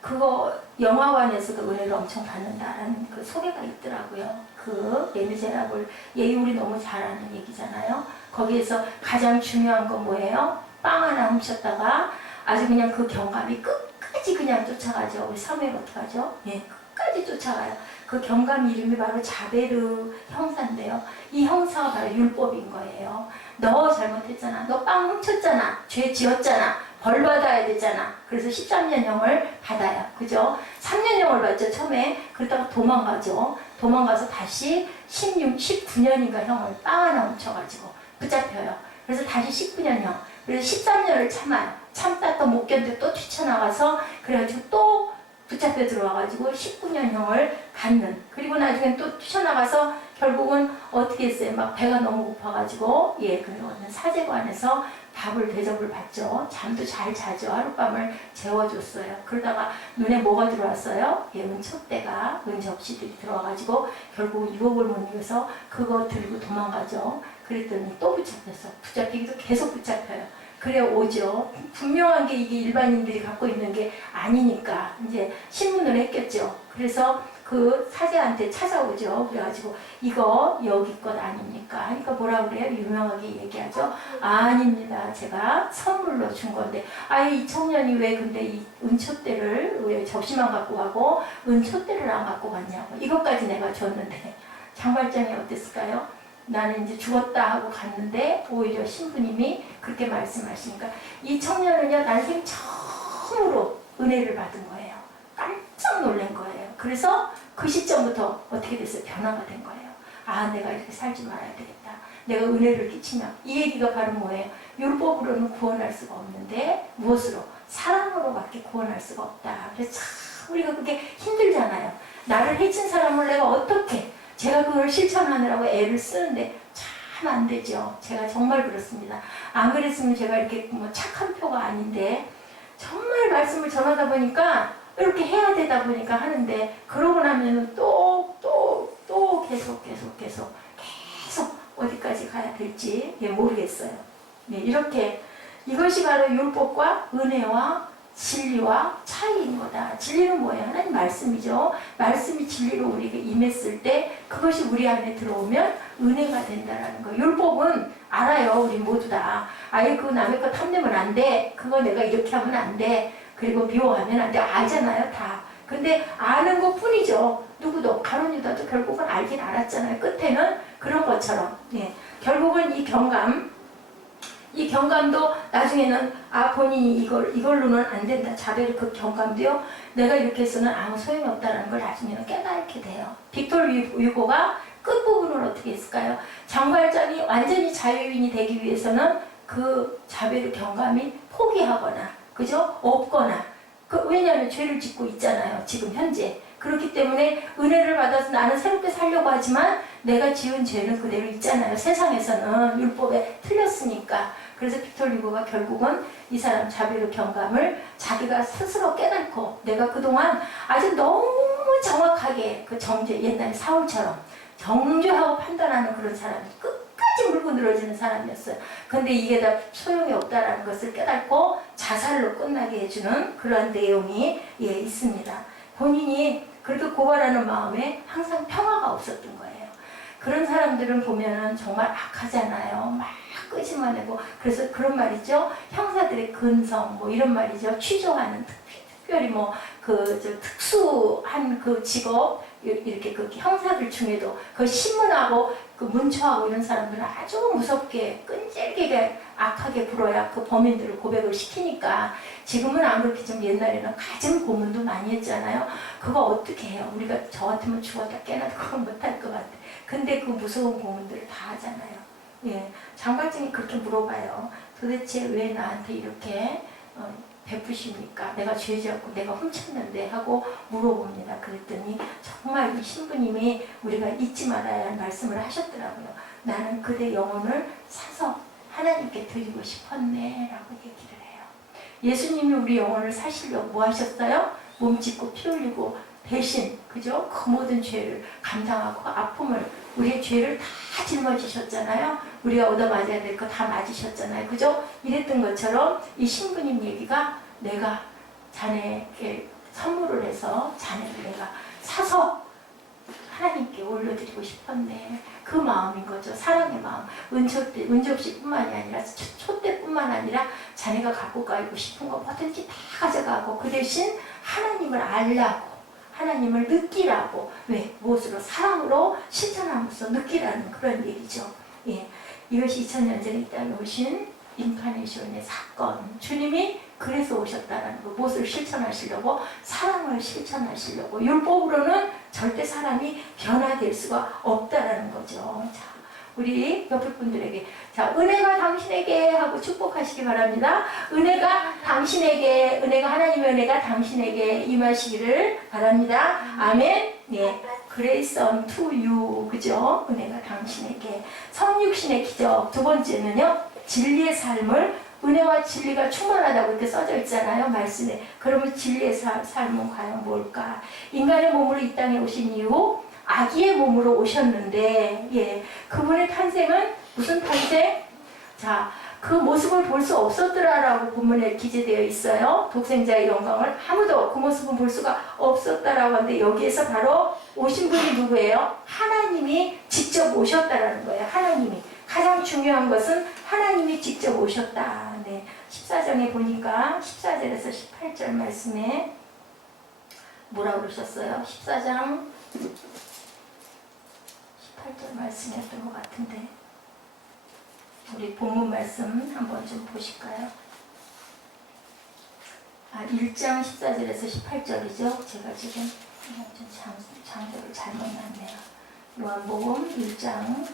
그거 영화관에서 그 은혜를 엄청 받는다라는 그 소개가 있더라고요. 그 레미제라블 우리 너무 잘 아는 얘기잖아요. 거기에서 가장 중요한 건 뭐예요? 빵 하나 훔쳤다가 아주 그냥 그 경감이 끝까지 그냥 쫓아가죠. 우리 사무엘 어떻게 하죠? 끝까지 쫓아가요. 그 경감 이름이 바로 자베르 형사인데요. 이 형사가 바로 율법인 거예요. 너 잘못했잖아. 너 빵 훔쳤잖아. 죄 지었잖아. 벌 받아야 되잖아. 그래서 13년형을 받아요. 그죠? 3년형을 받죠, 처음에. 그러다가 도망가죠. 도망가서 다시 19년인가 형을 빵 하나 훔쳐가지고 붙잡혀요. 그래서 다시 19년형. 그래서 13년을 참아요. 참다 또 못 견뎌 또 뛰쳐나가서 그래가지고 또 붙잡혀 들어와가지고 19년형을 갖는. 그리고 나중에 또 뛰쳐나가서 결국은 어떻게 했어요? 막 배가 너무 고파가지고 그거는 사제관에서 밥을 대접을 받죠. 잠도 잘 자죠. 하룻밤을 재워줬어요. 그러다가 눈에 뭐가 들어왔어요? 은촛대가 은접시들이 들어와가지고 결국 유혹을 못 이겨서 그거 들고 도망가죠. 그랬더니 또 붙잡혔어. 붙잡히기도 계속 붙잡혀요. 그래 오죠. 분명한 게 이게 일반인들이 갖고 있는 게 아니니까 이제 신문을 했겠죠. 그래서 그 사제한테 찾아오죠. 그래가지고 이거 여기 것 아닙니까? 하니까 뭐라 그래요? 유명하게 얘기하죠. 아닙니다. 제가 선물로 준 건데 이 청년이 왜 근데 이 은촛대를 왜 접시만 갖고 가고 은촛대를 안 갖고 갔냐고. 이것까지 내가 줬는데 장발장이 어땠을까요? 나는 이제 죽었다 하고 갔는데 오히려 신부님이 그렇게 말씀하시니까 이 청년은요 난생 처음으로 은혜를 받은 거예요. 깜짝 놀란 거예요. 그래서 그 시점부터 어떻게 됐어요? 변화가 된 거예요. 내가 이렇게 살지 말아야 되겠다. 내가 은혜를 끼치면 이 얘기가 바로 뭐예요? 율법으로는 구원할 수가 없는데 무엇으로? 사랑으로밖에 구원할 수가 없다. 그래서 참 우리가 그게 힘들잖아요. 나를 해친 사람을 내가 어떻게 제가 그걸 실천하느라고 애를 쓰는데 참 안 되죠. 제가 정말 그렇습니다. 안 그랬으면 제가 이렇게 뭐 착한 표가 아닌데 정말 말씀을 전하다 보니까 이렇게 해야 되다 보니까 하는데 그러고 나면은 또 계속 어디까지 가야 될지 모르겠어요. 이렇게 이것이 바로 율법과 은혜와 진리와 차이인 거다. 진리는 뭐예요? 하나님 말씀이죠. 말씀이 진리로 우리에게 임했을 때 그것이 우리 안에 들어오면 은혜가 된다라는 거예요. 율법은 알아요. 우리 모두 다. 그 남의 거 탐내면 안 돼. 그거 내가 이렇게 하면 안 돼. 그리고 미워하면 안 돼. 알잖아요. 다. 근데 아는 것 뿐이죠. 누구도 가룟 유다도 결국은 알긴 알았잖아요. 끝에는 그런 것처럼 결국은 이 경감도 나중에는 본인이 이걸로는 안 된다. 자베르 그 경감도요. 내가 이렇게 해서는 아무 소용이 없다는 걸 나중에는 깨닫게 돼요. 빅토르 유고가 끝부분을 어떻게 했을까요? 장발장이 완전히 자유인이 되기 위해서는 그 자베르 경감이 포기하거나 그죠? 없거나 왜냐하면 죄를 짓고 있잖아요. 지금 현재. 그렇기 때문에 은혜를 받아서 나는 새롭게 살려고 하지만 내가 지은 죄는 그대로 있잖아요. 세상에서는 율법에 틀렸으니까. 그래서 빅토르 유고가 결국은 이 사람 자베르 경감을 자기가 스스로 깨닫고 내가 그동안 아주 너무 정확하게 그 정죄 옛날 사울처럼 정죄하고 판단하는 그런 사람이 끝까지 물고 늘어지는 사람이었어요. 근데 이게 다 소용이 없다라는 것을 깨닫고 자살로 끝나게 해주는 그런 내용이 있습니다. 본인이 그렇게 고발하는 마음에 항상 평화가 없었던 거예요. 그런 사람들은 보면은 정말 악하잖아요. 막 끄집어내고 그래서 그런 말이죠. 형사들의 근성 뭐 이런 말이죠. 취조하는 특별히 뭐 특수한 그 직업 이렇게 그 형사들 중에도 그 신문하고 그 문초하고 이런 사람들은 아주 무섭게 끈질기게 악하게 굴어야 그 범인들을 고백을 시키니까 지금은 안 그렇게 좀 옛날에는 가진 고문도 많이 했잖아요. 그거 어떻게 해요? 우리가 저 같으면 죽었다 깨나도 그건 못할 것 같아. 근데 그 무서운 고문들을 다 하잖아요. 장발증이 그렇게 물어봐요. 도대체 왜 나한테 이렇게 베푸십니까? 내가 죄지었고 내가 훔쳤는데 하고 물어봅니다. 그랬더니 정말 이 신부님이 우리가 잊지 말아야 할 말씀을 하셨더라고요. 나는 그대 영혼을 사서 하나님께 드리고 싶었네 라고 얘기를 해요. 예수님이 우리 영혼을 사시려고 뭐 하셨어요? 몸 찢고 피 흘리고 대신 그죠? 그 모든 죄를 감당하고 아픔을 우리의 죄를 다 짊어지셨잖아요. 우리가 얻어맞아야 될 거 다 맞으셨잖아요. 그죠? 이랬던 것처럼 이 신부님 얘기가 내가 자네에게 선물을 해서 자네를 내가 사서 하나님께 올려드리고 싶었네. 그 마음인 거죠. 사랑의 마음. 은접시뿐만이 아니라 촛대뿐만 아니라 자네가 갖고 가고 싶은 거 뭐든지 다 가져가고 그 대신 하나님을 알라고 하나님을 느끼라고 무엇으로? 사랑으로 실천함으로써 느끼라는 그런 얘기죠. 이것이 2000년 전에 이 땅에 오신 인카네이션의 사건, 주님이 그래서 오셨다는 거, 무엇을 실천하시려고? 사랑을 실천하시려고. 율법으로는 절대 사람이 변화될 수가 없다라는 거죠. 자, 우리 옆에 분들에게, 자, 은혜가 당신에게 하고 축복하시기 바랍니다. 은혜가 당신에게, 은혜가, 하나님의 은혜가 당신에게 임하시기를 바랍니다. 아멘. 네. Grace unto you. 그죠? 은혜가 당신에게. 성육신의 기적. 두 번째는요, 진리의 삶을, 은혜와 진리가 충만하다고 이렇게 써져 있잖아요, 말씀에. 그러면 진리의 삶은 과연 뭘까? 인간의 몸으로 이 땅에 오신 이후 아기의 몸으로 오셨는데, 예, 그분의 탄생은 무슨 탄생? 자, 그 모습을 볼 수 없었더라라고 본문에 기재되어 있어요. 독생자의 영광을 아무도 그 모습을 볼 수가 없었다라고 하는데, 여기에서 바로 오신 분이 누구예요? 하나님이 직접 오셨다라는 거예요. 하나님이. 가장 중요한 것은 하나님이 직접 오셨다. 네. 14장에 보니까 14절에서 18절 말씀에 뭐라고 그러셨어요? 14장 18절 말씀이었던 것 같은데, 우리 본문 말씀 한번 좀 보실까요? 1장 14절에서 18절이죠. 제가 지금 좀 장소를 잘못 놨네요. 요한복음 1장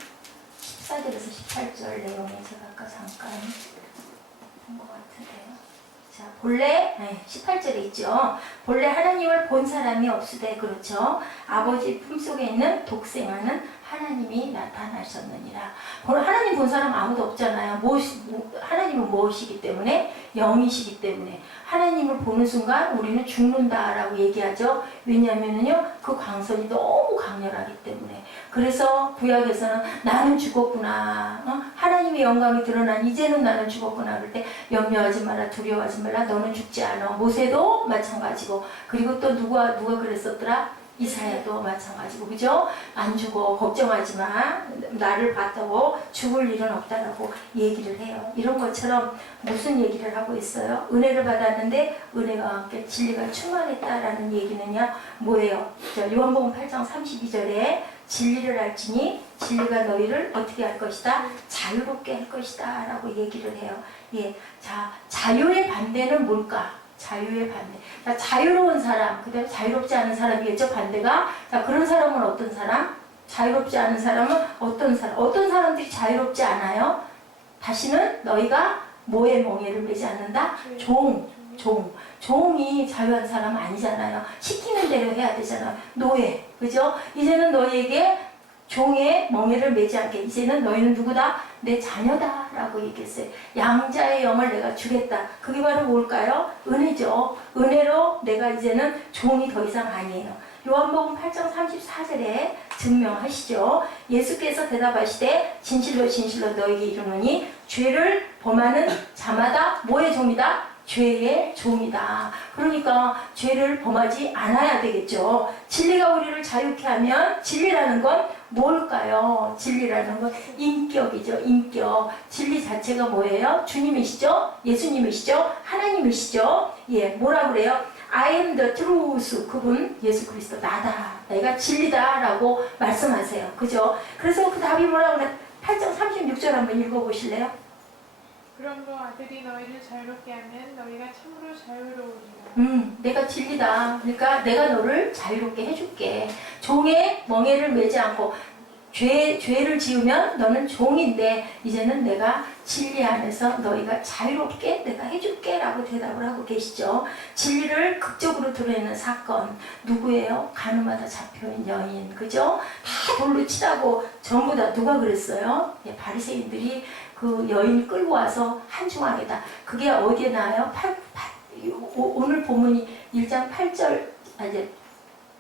14절에서 18절 내용에 제가 아까 잠깐 본 것 같은데요. 자, 본래 18절에 있죠. 본래 하나님을 본 사람이 없으되, 그렇죠. 아버지 품속에 있는 독생하는 하나님이 나타나셨느니라. 하나님 본 사람 아무도 없잖아요. 하나님은 무엇이기 때문에? 영이시기 때문에. 하나님을 보는 순간 우리는 죽는다라고 얘기하죠. 왜냐하면요, 그 광선이 너무 강렬하기 때문에. 그래서 구약에서는 나는 죽었구나, 하나님의 영광이 드러난 이제는 나는 죽었구나 그럴 때 염려하지 마라, 두려워하지 말라, 너는 죽지 않아. 모세도 마찬가지고, 그리고 또 누가 그랬었더라? 이사야도 마찬가지고, 그죠? 안 죽어, 걱정하지 마, 나를 봤다고 죽을 일은 없다라고 얘기를 해요. 이런 것처럼 무슨 얘기를 하고 있어요? 은혜를 받았는데 은혜와 함께 진리가 충만했다라는 얘기는요, 뭐예요? 요한복음 8장 32절에 진리를 알지니 진리가 너희를 어떻게 할 것이다? 자유롭게 할 것이다 라고 얘기를 해요. 예, 자, 자유의 반대는 뭘까? 자유의 반대. 자, 자유로운 사람, 그 다음에 자유롭지 않은 사람이겠죠, 반대가. 자, 그런 사람은 어떤 사람? 자유롭지 않은 사람은 어떤 사람? 어떤 사람들이 자유롭지 않아요? 다시는 너희가 뭐에 멍에를 매지 않는다? 종이 자유한 사람 아니잖아요. 시키는 대로 해야 되잖아요. 노예, 그죠? 이제는 너희에게 종의 멍에를 매지 않게, 이제는 너희는 누구다? 내 자녀다 라고 얘기했어요. 양자의 영을 내가 주겠다. 그게 바로 뭘까요? 은혜죠. 은혜로 내가 이제는 종이 더 이상 아니에요. 요한복음 8장 34절에 증명하시죠. 예수께서 대답하시되 진실로 진실로 너에게 이르노니 죄를 범하는 자마다 뭐의 종이다? 죄의 종이다. 그러니까 죄를 범하지 않아야 되겠죠. 진리가 우리를 자유케 하면, 진리라는 건 뭘까요? 진리라는 건 인격이죠. 인격. 진리 자체가 뭐예요? 주님이시죠? 예수님이시죠? 하나님이시죠? 예, 뭐라 그래요? I am the truth. 그분 예수 그리스도 나다. 내가 진리다 라고 말씀하세요. 그죠? 그래서 그 답이 뭐라고 그래? 8장 36절 한번 읽어보실래요? 그러므로 아들이 너희를 자유롭게 하면 너희가 참으로 자유로우리라. 내가 진리다. 그러니까 내가 너를 자유롭게 해줄게. 종의 멍에를 매지 않고, 죄를 지으면 너는 종인데 이제는 내가 진리 안에서 너희가 자유롭게 내가 해줄게 라고 대답을 하고 계시죠. 진리를 극적으로 드러내는 사건 누구예요? 가늠하다 잡혀온 여인, 그죠? 다 돌로 치라고 전부 다 누가 그랬어요? 예, 바리새인들이 그 여인 끌고 와서 한중하게다. 그게 어디에 나와요? 오늘 본문이 1장 8절, 이제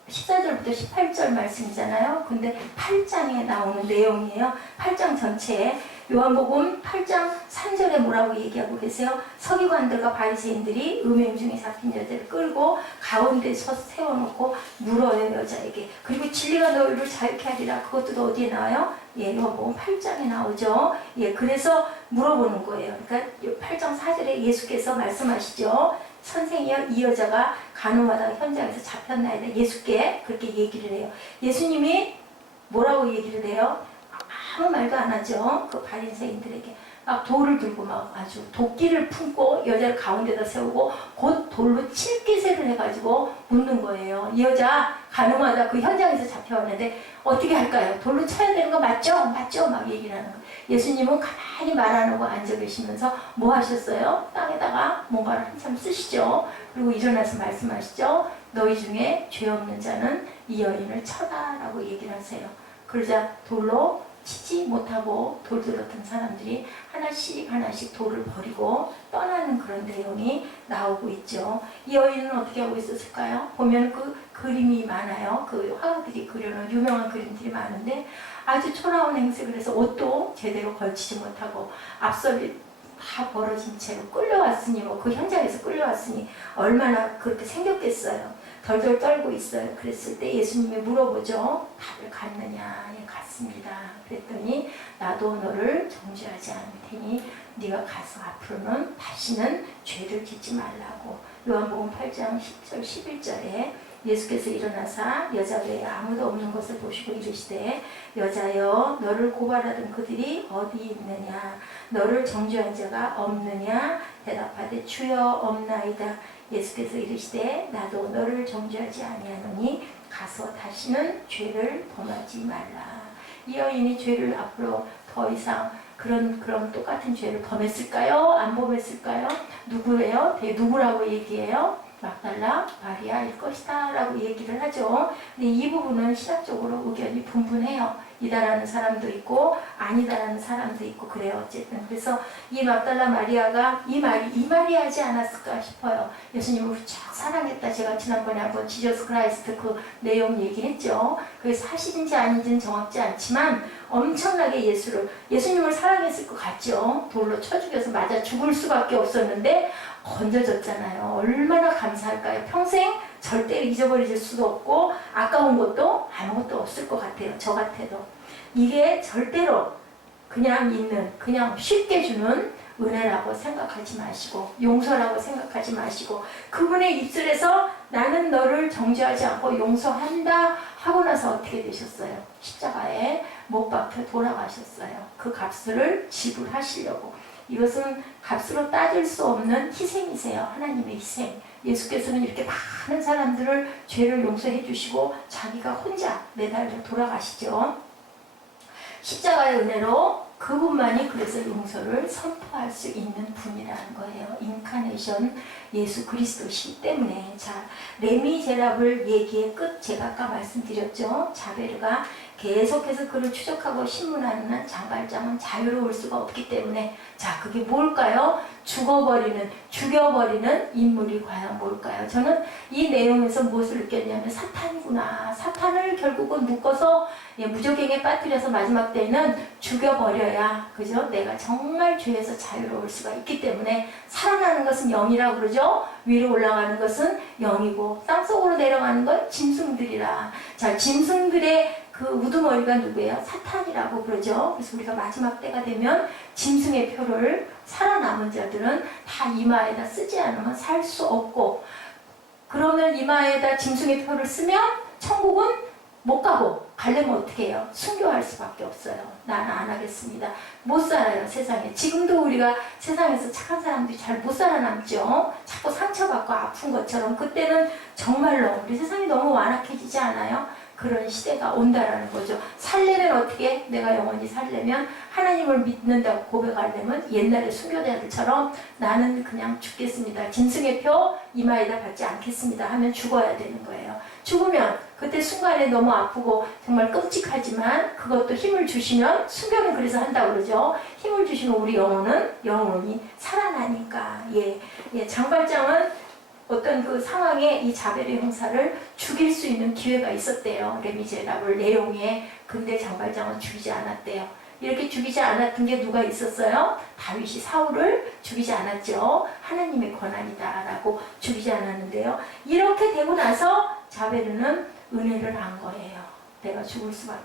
14절부터 18절 말씀이잖아요. 근데 8장에 나오는 내용이에요. 8장 전체에. 요한복음 8장 3절에 뭐라고 얘기하고 계세요? 서기관들과 바리새인들이 음행 중에 잡힌 여자를 끌고 가운데 세워놓고 물어요, 여자에게. 그리고 진리가 너희를 자유케 하리라. 그것도 어디에 나와요? 예, 요한복음 8장에 나오죠. 예, 그래서 물어보는 거예요. 그러니까 8장 4절에 예수께서 말씀하시죠. 선생이여, 이 여자가 간음하다가 현장에서 잡혔나이다. 예수께 그렇게 얘기를 해요. 예수님이 뭐라고 얘기를 해요? 아무 말도 안 하죠. 그 바리새인들에게 막 돌을 들고 막 아주 도끼를 품고 여자를 가운데다 세우고 곧 돌로 칠기세를 해가지고 묻는 거예요. 이 여자 가늠하다 그 현장에서 잡혀왔는데 어떻게 할까요? 돌로 쳐야 되는 거 맞죠? 맞죠? 막 얘기를 하는 거예요. 예수님은 가만히 말 안 하고 앉아 계시면서 뭐 하셨어요? 땅에다가 뭔가를 한참 쓰시죠. 그리고 일어나서 말씀하시죠. 너희 중에 죄 없는 자는 이 여인을 쳐라 라고 얘기를 하세요. 그러자 돌로 치지 못하고 돌 들었던 사람들이 하나씩 하나씩 돌을 버리고 떠나는 그런 내용이 나오고 있죠. 이 여인은 어떻게 하고 있었을까요? 보면 그 그림이 많아요. 그 화가들이 그려놓은 유명한 그림들이 많은데 아주 초라한 행색을 해서 옷도 제대로 걸치지 못하고 앞설이 다 벌어진 채로 끌려왔으니 뭐 그 현장에서 끌려왔으니 얼마나 그렇게 생겼겠어요. 덜덜 떨고 있어요. 그랬을 때 예수님이 물어보죠. 답을 갔느냐? 예, 갔습니다. 그랬더니 나도 너를 정죄하지 않을 테니 네가 가서 앞으로는 다시는 죄를 짓지 말라고. 요한복음 8장 10절 11절에 예수께서 일어나사 여자 외에 아무도 없는 것을 보시고 이르시되 여자여 너를 고발하던 그들이 어디 있느냐 너를 정죄한 자가 없느냐 대답하되 주여 없나이다. 예수께서 이르시되 나도 너를 정죄하지 아니하노니 가서 다시는 죄를 범하지 말라. 이 여인이 죄를 앞으로 더 이상 그런 똑같은 죄를 범했을까요? 안 범했을까요? 누구예요? 누구라고 얘기해요? 막달라 마리아일 것이다 라고 얘기를 하죠. 근데 이 부분은 신학적으로 의견이 분분해요. 이다라는 사람도 있고 아니다라는 사람도 있고 그래요. 어쨌든 그래서 이 막달라 마리아가 이 말이 하지 않았을까 싶어요. 예수님을 쫙 사랑했다. 제가 지난번에 한번 지저스 크라이스트 그 내용 얘기했죠. 그게 사실인지 아닌지는 정확지 않지만 엄청나게 예수님을 사랑했을 것 같죠. 돌로 쳐 죽여서 맞아 죽을 수밖에 없었는데 건져졌잖아요. 얼마나 감사할까요? 평생 절대 잊어버릴 수도 없고 아까운 것도 아무것도 없을 것 같아요. 저 같아도. 이게 절대로 그냥 있는 그냥 쉽게 주는 은혜라고 생각하지 마시고 용서라고 생각하지 마시고 그분의 입술에서 나는 너를 정죄하지 않고 용서한다 하고 나서 어떻게 되셨어요? 십자가에 못 박혀 돌아가셨어요. 그 값을 지불하시려고. 이것은 값으로 따질 수 없는 희생이세요. 하나님의 희생. 예수께서는 이렇게 많은 사람들을 죄를 용서해 주시고 자기가 혼자 매달려 돌아가시죠. 십자가의 은혜로 그분만이 그래서 용서를 선포할 수 있는 분이라는 거예요. 인카네이션 예수 그리스도시기 때문에. 자, 레미제라블 얘기의 끝 제가 아까 말씀드렸죠. 자베르가 계속해서 그를 추적하고 신문하는 한 장발장은 자유로울 수가 없기 때문에 자 그게 뭘까요? 죽여버리는 인물이 과연 뭘까요? 저는 이 내용에서 무엇을 느꼈냐면 사탄이구나. 사탄을 결국은 묶어서 무적행에 빠뜨려서 마지막 때는 죽여버려야 그죠? 내가 정말 죄에서 자유로울 수가 있기 때문에 살아나는 것은 영이라고 그러죠? 위로 올라가는 것은 영이고 땅속으로 내려가는 건 짐승들이라. 자, 짐승들의 그 우두머리가 누구예요? 사탄이라고 그러죠. 그래서 우리가 마지막 때가 되면 짐승의 표를 살아남은 자들은 다 이마에다 쓰지 않으면 살 수 없고 그러면 이마에다 짐승의 표를 쓰면 천국은 못 가고 가려면 어떻게 해요? 순교할 수밖에 없어요. 나는 안 하겠습니다. 못 살아요 세상에. 지금도 우리가 세상에서 착한 사람들이 잘 못 살아남죠. 자꾸 상처받고 아픈 것처럼. 그때는 정말로 우리 세상이 너무 완악해지지 않아요? 그런 시대가 온다라는 거죠. 살려면 어떻게? 내가 영원히 살려면 하나님을 믿는다고 고백하려면 옛날에 순교자들처럼 나는 그냥 죽겠습니다. 짐승의 표 이마에다 받지 않겠습니다 하면 죽어야 되는 거예요. 죽으면 그때 순간에 너무 아프고 정말 끔찍하지만 그것도 힘을 주시면 순교는 그래서 한다고 그러죠. 힘을 주시면 우리 영혼은 영혼이 살아나니까. 장발장은 어떤 그 상황에 이 자벨의 형사를 죽일 수 있는 기회가 있었대요. 레미제라블 내용에. 근데 장발장은 죽이지 않았대요. 이렇게 죽이지 않았던 게 누가 있었어요? 다윗이 사울을 죽이지 않았죠. 하나님의 권한이다 라고 죽이지 않았는데요. 이렇게 되고 나서 자벨은 은혜를 한 거예요. 내가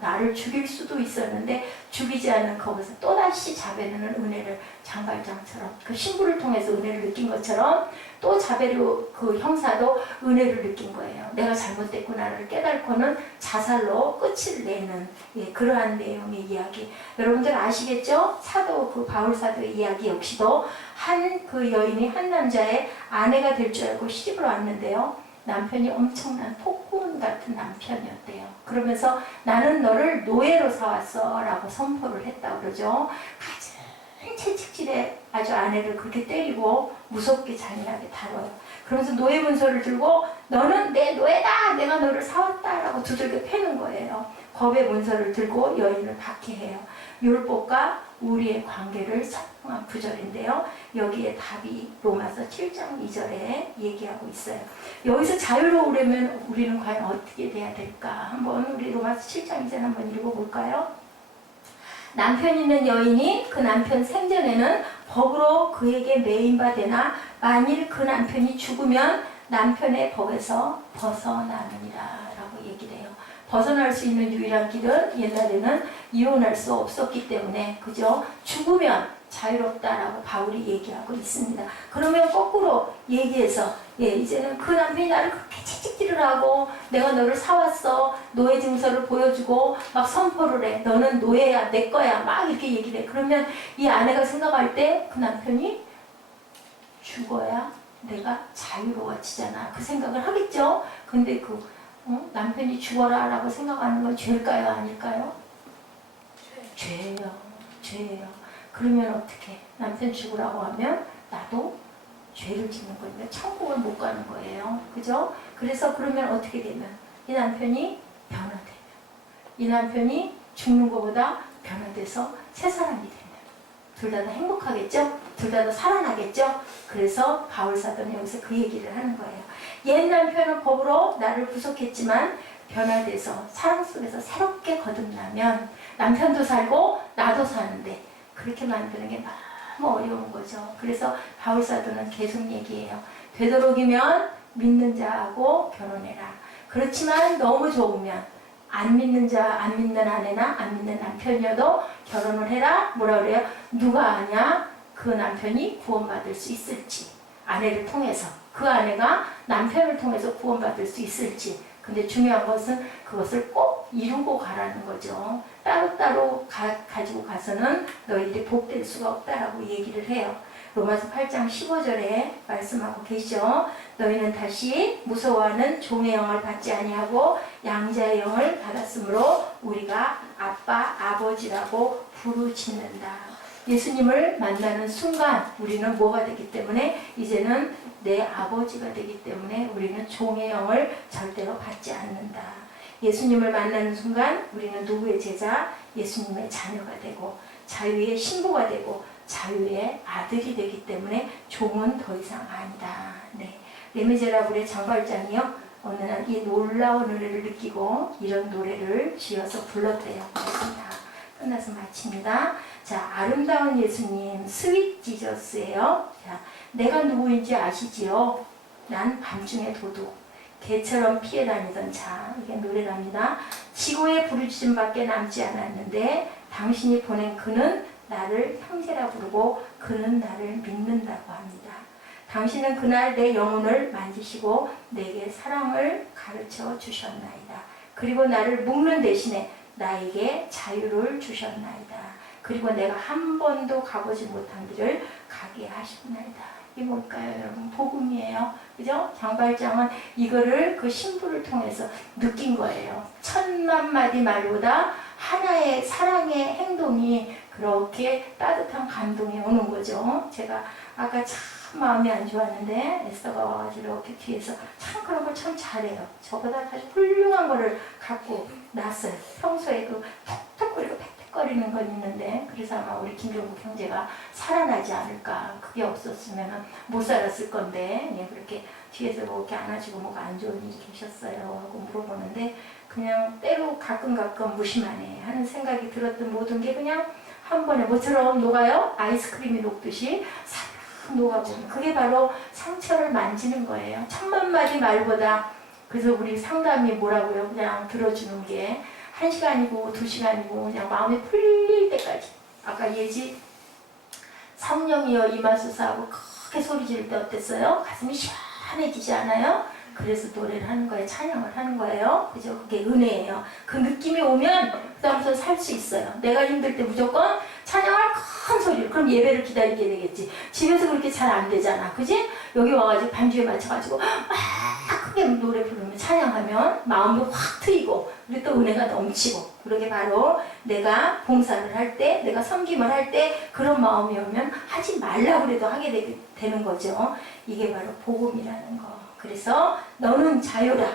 나를 죽일 수도 있었는데 죽이지 않는 거기서 또다시 자벨은 은혜를 장발장처럼 그 신부를 통해서 은혜를 느낀 것처럼 또 자베르 그 형사도 은혜를 느낀 거예요. 내가 잘못됐구나를 깨닫고는 자살로 끝을 내는 그러한 내용의 이야기. 여러분들 아시겠죠? 사도 그 바울 사도의 이야기 역시도 한 그 여인이 한 남자의 아내가 될 줄 알고 시집을 왔는데요. 남편이 엄청난 폭군 같은 남편이었대요. 그러면서 나는 너를 노예로 사왔어 라고 선포를 했다고 그러죠. 가장 채찍질에 아주 아내를 그렇게 때리고 무섭게 잔인하게 다뤄요. 그러면서 노예 문서를 들고 너는 내 노예다, 내가 너를 사왔다 라고 두들겨 패는 거예요. 겁의 문서를 들고 여인을 박해해요. 율법과 우리의 관계를 설명한 구절인데요. 여기에 답이 로마서 7장 2절에 얘기하고 있어요. 여기서 자유로우려면 우리는 과연 어떻게 돼야 될까? 한번 우리 로마서 7장 2절 한번 읽어볼까요? 남편 있는 여인이 그 남편 생전에는 법으로 그에게 매인바 되나 만일 그 남편이 죽으면 남편의 법에서 벗어나느니라 라고 얘기를 해요. 벗어날 수 있는 유일한 길은 옛날에는 이혼할 수 없었기 때문에 그죠? 죽으면 자유롭다라고 바울이 얘기하고 있습니다. 그러면 거꾸로 얘기해서 이제는 그 남편이 나를 그렇게 채찍질을 하고 내가 너를 사왔어 노예 증서를 보여주고 막 선포를 해. 너는 노예야 내 거야 막 이렇게 얘기를 해. 그러면 이 아내가 생각할 때 그 남편이 죽어야 내가 자유로워지잖아. 그 생각을 하겠죠. 근데 남편이 죽어라 라고 생각하는 건 죄일까요? 아닐까요? 죄예요. 죄예요. 그러면 어떻게? 남편 죽으라고 하면 나도 죄를 짓는 거니까 천국을 못 가는 거예요. 그죠? 그래서 그러면 어떻게 되면 이 남편이 변화되면 이 남편이 죽는 것보다 변화돼서 새 사람이 되면 둘 다 행복하겠죠? 둘 다 살아나겠죠? 그래서 바울 사도는 여기서 그 얘기를 하는 거예요. 옛 남편은 법으로 나를 구속했지만 변화돼서 사랑 속에서 새롭게 거듭나면 남편도 살고 나도 사는데 그렇게 만드는 게 너무 어려운 거죠. 그래서 바울 사도는 계속 얘기해요. 되도록이면 믿는 자하고 결혼해라. 그렇지만 너무 좋으면 안 믿는 자, 안 믿는 아내나 안 믿는 남편이어도 결혼을 해라. 뭐라 그래요? 누가 아냐? 그 남편이 구원받을 수 있을지. 아내를 통해서. 그 아내가 남편을 통해서 구원받을 수 있을지. 근데 중요한 것은 그것을 꼭 이루고 가라는 거죠. 따로따로 가지고 가서는 너희들이 복될 수가 없다라고 얘기를 해요. 로마서 8장 15절에 말씀하고 계시죠. 너희는 다시 무서워하는 종의 영을 받지 아니하고 양자의 영을 받았으므로 우리가 아빠, 아버지라고 부르짖는다. 예수님을 만나는 순간 우리는 뭐가 되기 때문에 이제는 내 아버지가 되기 때문에 우리는 종의 영을 절대로 받지 않는다. 예수님을 만나는 순간 우리는 누구의 제자? 예수님의 자녀가 되고 자유의 신부가 되고 자유의 아들이 되기 때문에 종은 더 이상 아니다. 네. 레미제라블의 장발장이요. 어느 날 이 놀라운 은혜를 느끼고 이런 노래를 지어서 불렀대요. 그렇습니다. 끝나서 마칩니다. 자, 아름다운 예수님, 스윗 지저스예요. 자, 내가 누구인지 아시지요? 난 밤중의 도둑, 개처럼 피해 다니던 자. 이게 노래랍니다. 지고의 부르짖음밖에 남지 않았는데 당신이 보낸 그는 나를 형제라 부르고 그는 나를 믿는다고 합니다. 당신은 그날 내 영혼을 만지시고 내게 사랑을 가르쳐 주셨나이다. 그리고 나를 묶는 대신에 나에게 자유를 주셨나이다. 그리고 내가 한 번도 가보지 못한 길을 가게 하셨나이다. 이게 뭘까요, 여러분? 복음이에요. 그죠? 장발장은 이거를 그 신부를 통해서 느낀 거예요. 1000만 마디 말보다 하나의 사랑의 행동이 그렇게 따뜻한 감동이 오는 거죠. 제가 아까 참 마음이 안 좋았는데 에스더가 와가지고 이렇게 뒤에서 참 그런 걸 참 잘해요. 저보다 아주 훌륭한 거를 갖고 났어요. 평소에 그 톡톡거리고 팩팩거리는 건 있는데 그래서 아마 우리 김종국 형제가 살아나지 않을까. 그게 없었으면 못 살았을 건데 그렇게 뒤에서 뭐 이렇게 안아주고 뭐가 안 좋은 일이 계셨어요 하고 물어보는데 그냥 때로 가끔 무심하네 하는 생각이 들었던 모든 게 그냥 한 번에 뭐처럼 녹아요? 아이스크림이 녹듯이 싹 녹아보면 그게 바로 상처를 만지는 거예요. 1000만 마디 말보다. 그래서 우리 상담이 뭐라고요? 그냥 들어주는 게 1시간이고 2시간이고 그냥 마음이 풀릴 때까지. 아까 예지 성령이여 임하소서하고 그렇게 소리 지를 때 어땠어요? 가슴이 시원해지지 않아요? 그래서 노래를 하는 거예요. 찬양을 하는 거예요. 그죠? 그게 은혜예요. 그 느낌이 오면 그다음부터 살 수 있어요. 내가 힘들 때 무조건 찬양을 큰 소리로. 그럼 예배를 기다리게 되겠지. 집에서 그렇게 잘 안 되잖아. 그지? 여기 와가지고 반주에 맞춰가지고 막 크게 노래 부르면 찬양하면 마음도 확 트이고 그리고 또 은혜가 넘치고 그러게 바로 내가 봉사를 할 때 내가 섬김을 할 때 그런 마음이 오면 하지 말라고 그래도 하게 되는 거죠. 이게 바로 복음이라는 거. 그래서 너는 자유라.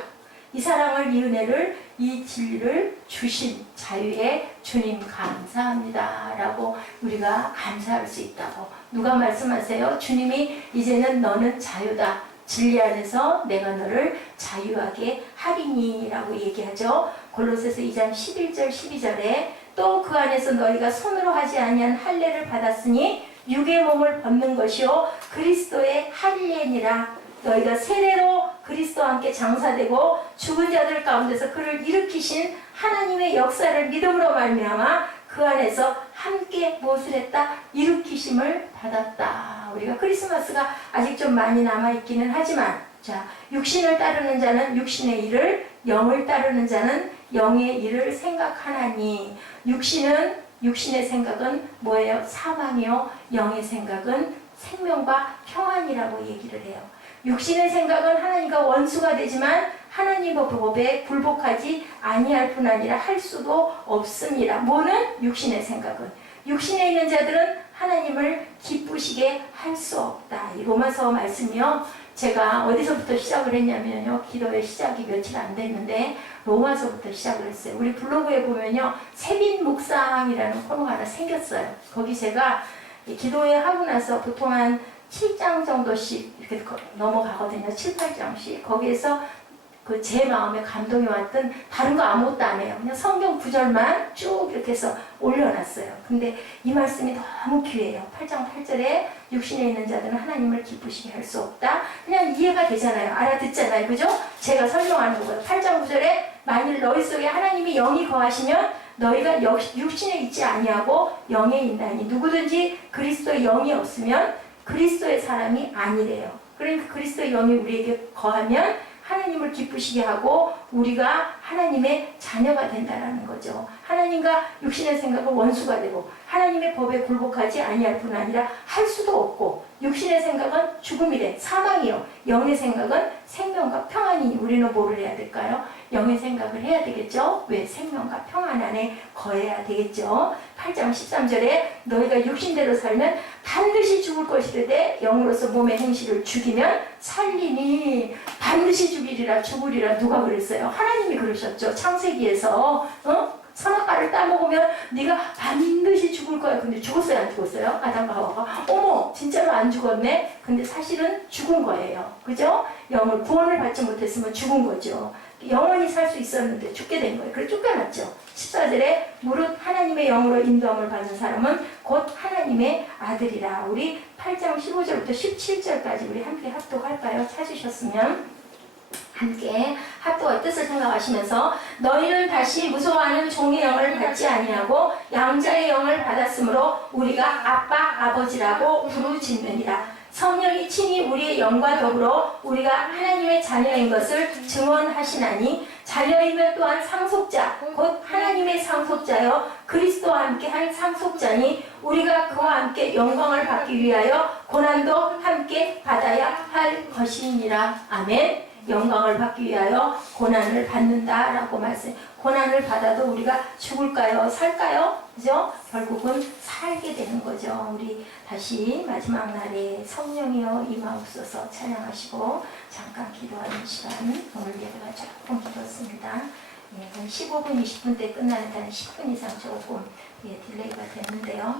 이 사랑을, 이 은혜를, 이 진리를 주신 자유의 주님 감사합니다 라고 우리가 감사할 수 있다고. 누가 말씀하세요? 주님이 이제는 너는 자유다. 진리 안에서 내가 너를 자유하게 하리니 라고 얘기하죠. 골로새서 2장 11절 12절에 또 그 안에서 너희가 손으로 하지 아니한 할례를 받았으니 육의 몸을 벗는 것이요 그리스도의 할례니라. 너희가 세례로 그리스도와 함께 장사되고 죽은 자들 가운데서 그를 일으키신 하나님의 역사를 믿음으로 말미암아 그 안에서 함께 무엇을 했다? 일으키심을 받았다. 우리가 크리스마스가 아직 좀 많이 남아있기는 하지만 자, 육신을 따르는 자는 육신의 일을, 영을 따르는 자는 영의 일을 생각하나니. 육신의 생각은 뭐예요? 사망이요. 영의 생각은 생명과 평안이라고 얘기를 해요. 육신의 생각은 하나님과 원수가 되지만 하나님의 법에 굴복하지 아니할 뿐 아니라 할 수도 없습니다. 뭐는? 육신의 생각은. 육신에 있는 자들은 하나님을 기쁘시게 할 수 없다. 이 로마서 말씀이요. 제가 어디서부터 시작을 했냐면요. 기도의 시작이 며칠 안 됐는데 로마서부터 시작을 했어요. 우리 블로그에 보면요. 세빈 묵상이라는 코너가 하나 생겼어요. 거기 제가 기도회 하고 나서 보통 한 7장 정도씩 이렇게 넘어가거든요. 7, 8장씩. 거기에서 그 제 마음에 감동이 왔던 다른 거 아무것도 안 해요. 그냥 성경 구절만 쭉 이렇게 해서 올려놨어요. 근데 이 말씀이 너무 귀해요. 8장 8절에 육신에 있는 자들은 하나님을 기쁘시게 할 수 없다. 그냥 이해가 되잖아요. 알아듣잖아요. 그죠? 제가 설명하는 거예요. 8장 9절에 만일 너희 속에 하나님이 영이 거하시면 너희가 육신에 있지 아니하고 영에 있나니 누구든지 그리스도의 영이 없으면 그리스도의 사람이 아니래요. 그러니까 그리스도의 영이 우리에게 거하면 하나님을 기쁘시게 하고 우리가 하나님의 자녀가 된다는 거죠. 하나님과 육신의 생각은 원수가 되고 하나님의 법에 굴복하지 아니할 뿐 아니라 할 수도 없고 육신의 생각은 죽음이래. 사망이요. 영의 생각은 생명과 평안이니 우리는 뭐를 해야 될까요? 영의 생각을 해야 되겠죠. 왜? 생명과 평안 안에 거해야 되겠죠. 8장 13절에 너희가 육신대로 살면 반드시 죽을 것이되 영으로서 몸의 행실을 죽이면 살리니. 반드시 죽이리라 죽으리라 누가 그랬어요? 하나님이 그러셨죠. 창세기에서 선악과를 따먹으면 네가 반드시 죽을 거야. 근데 죽었어요? 안 죽었어요? 아담과 하와가 어머 진짜로 안 죽었네. 근데 사실은 죽은 거예요. 그죠? 영을 구원을 받지 못했으면 죽은 거죠. 영원히 살 수 있었는데 죽게 된 거예요. 그래서 쫓겨났죠. 14절에 무릇 하나님의 영으로 인도함을 받는 사람은 곧 하나님의 아들이라. 우리 8장 15절부터 17절까지 우리 함께 합독할까요? 찾으셨으면 함께 합독의 뜻을 생각하시면서 너희는 다시 무서워하는 종의 영을 받지 아니하고 양자의 영을 받았으므로 우리가 아빠 아버지라고 부르짖느니라. 성령이 친히 우리의 영과 더불어 우리가 하나님의 자녀인 것을 증언하시나니 자녀이면 또한 상속자 곧 하나님의 상속자여 그리스도와 함께 한 상속자니 우리가 그와 함께 영광을 받기 위하여 고난도 함께 받아야 할 것이니라. 아멘. 영광을 받기 위하여 고난을 받는다라고 말씀. 고난을 받아도 우리가 죽을까요? 살까요? 그죠? 결국은 살게 되는 거죠. 우리 다시 마지막 날에 성령이여 임하옵소서 찬양하시고 잠깐 기도하는 시간. 오늘 예배가 조금 길었습니다. 한 15분, 20분 때 끝나는 한 10분 이상 조금 딜레이가 됐는데요.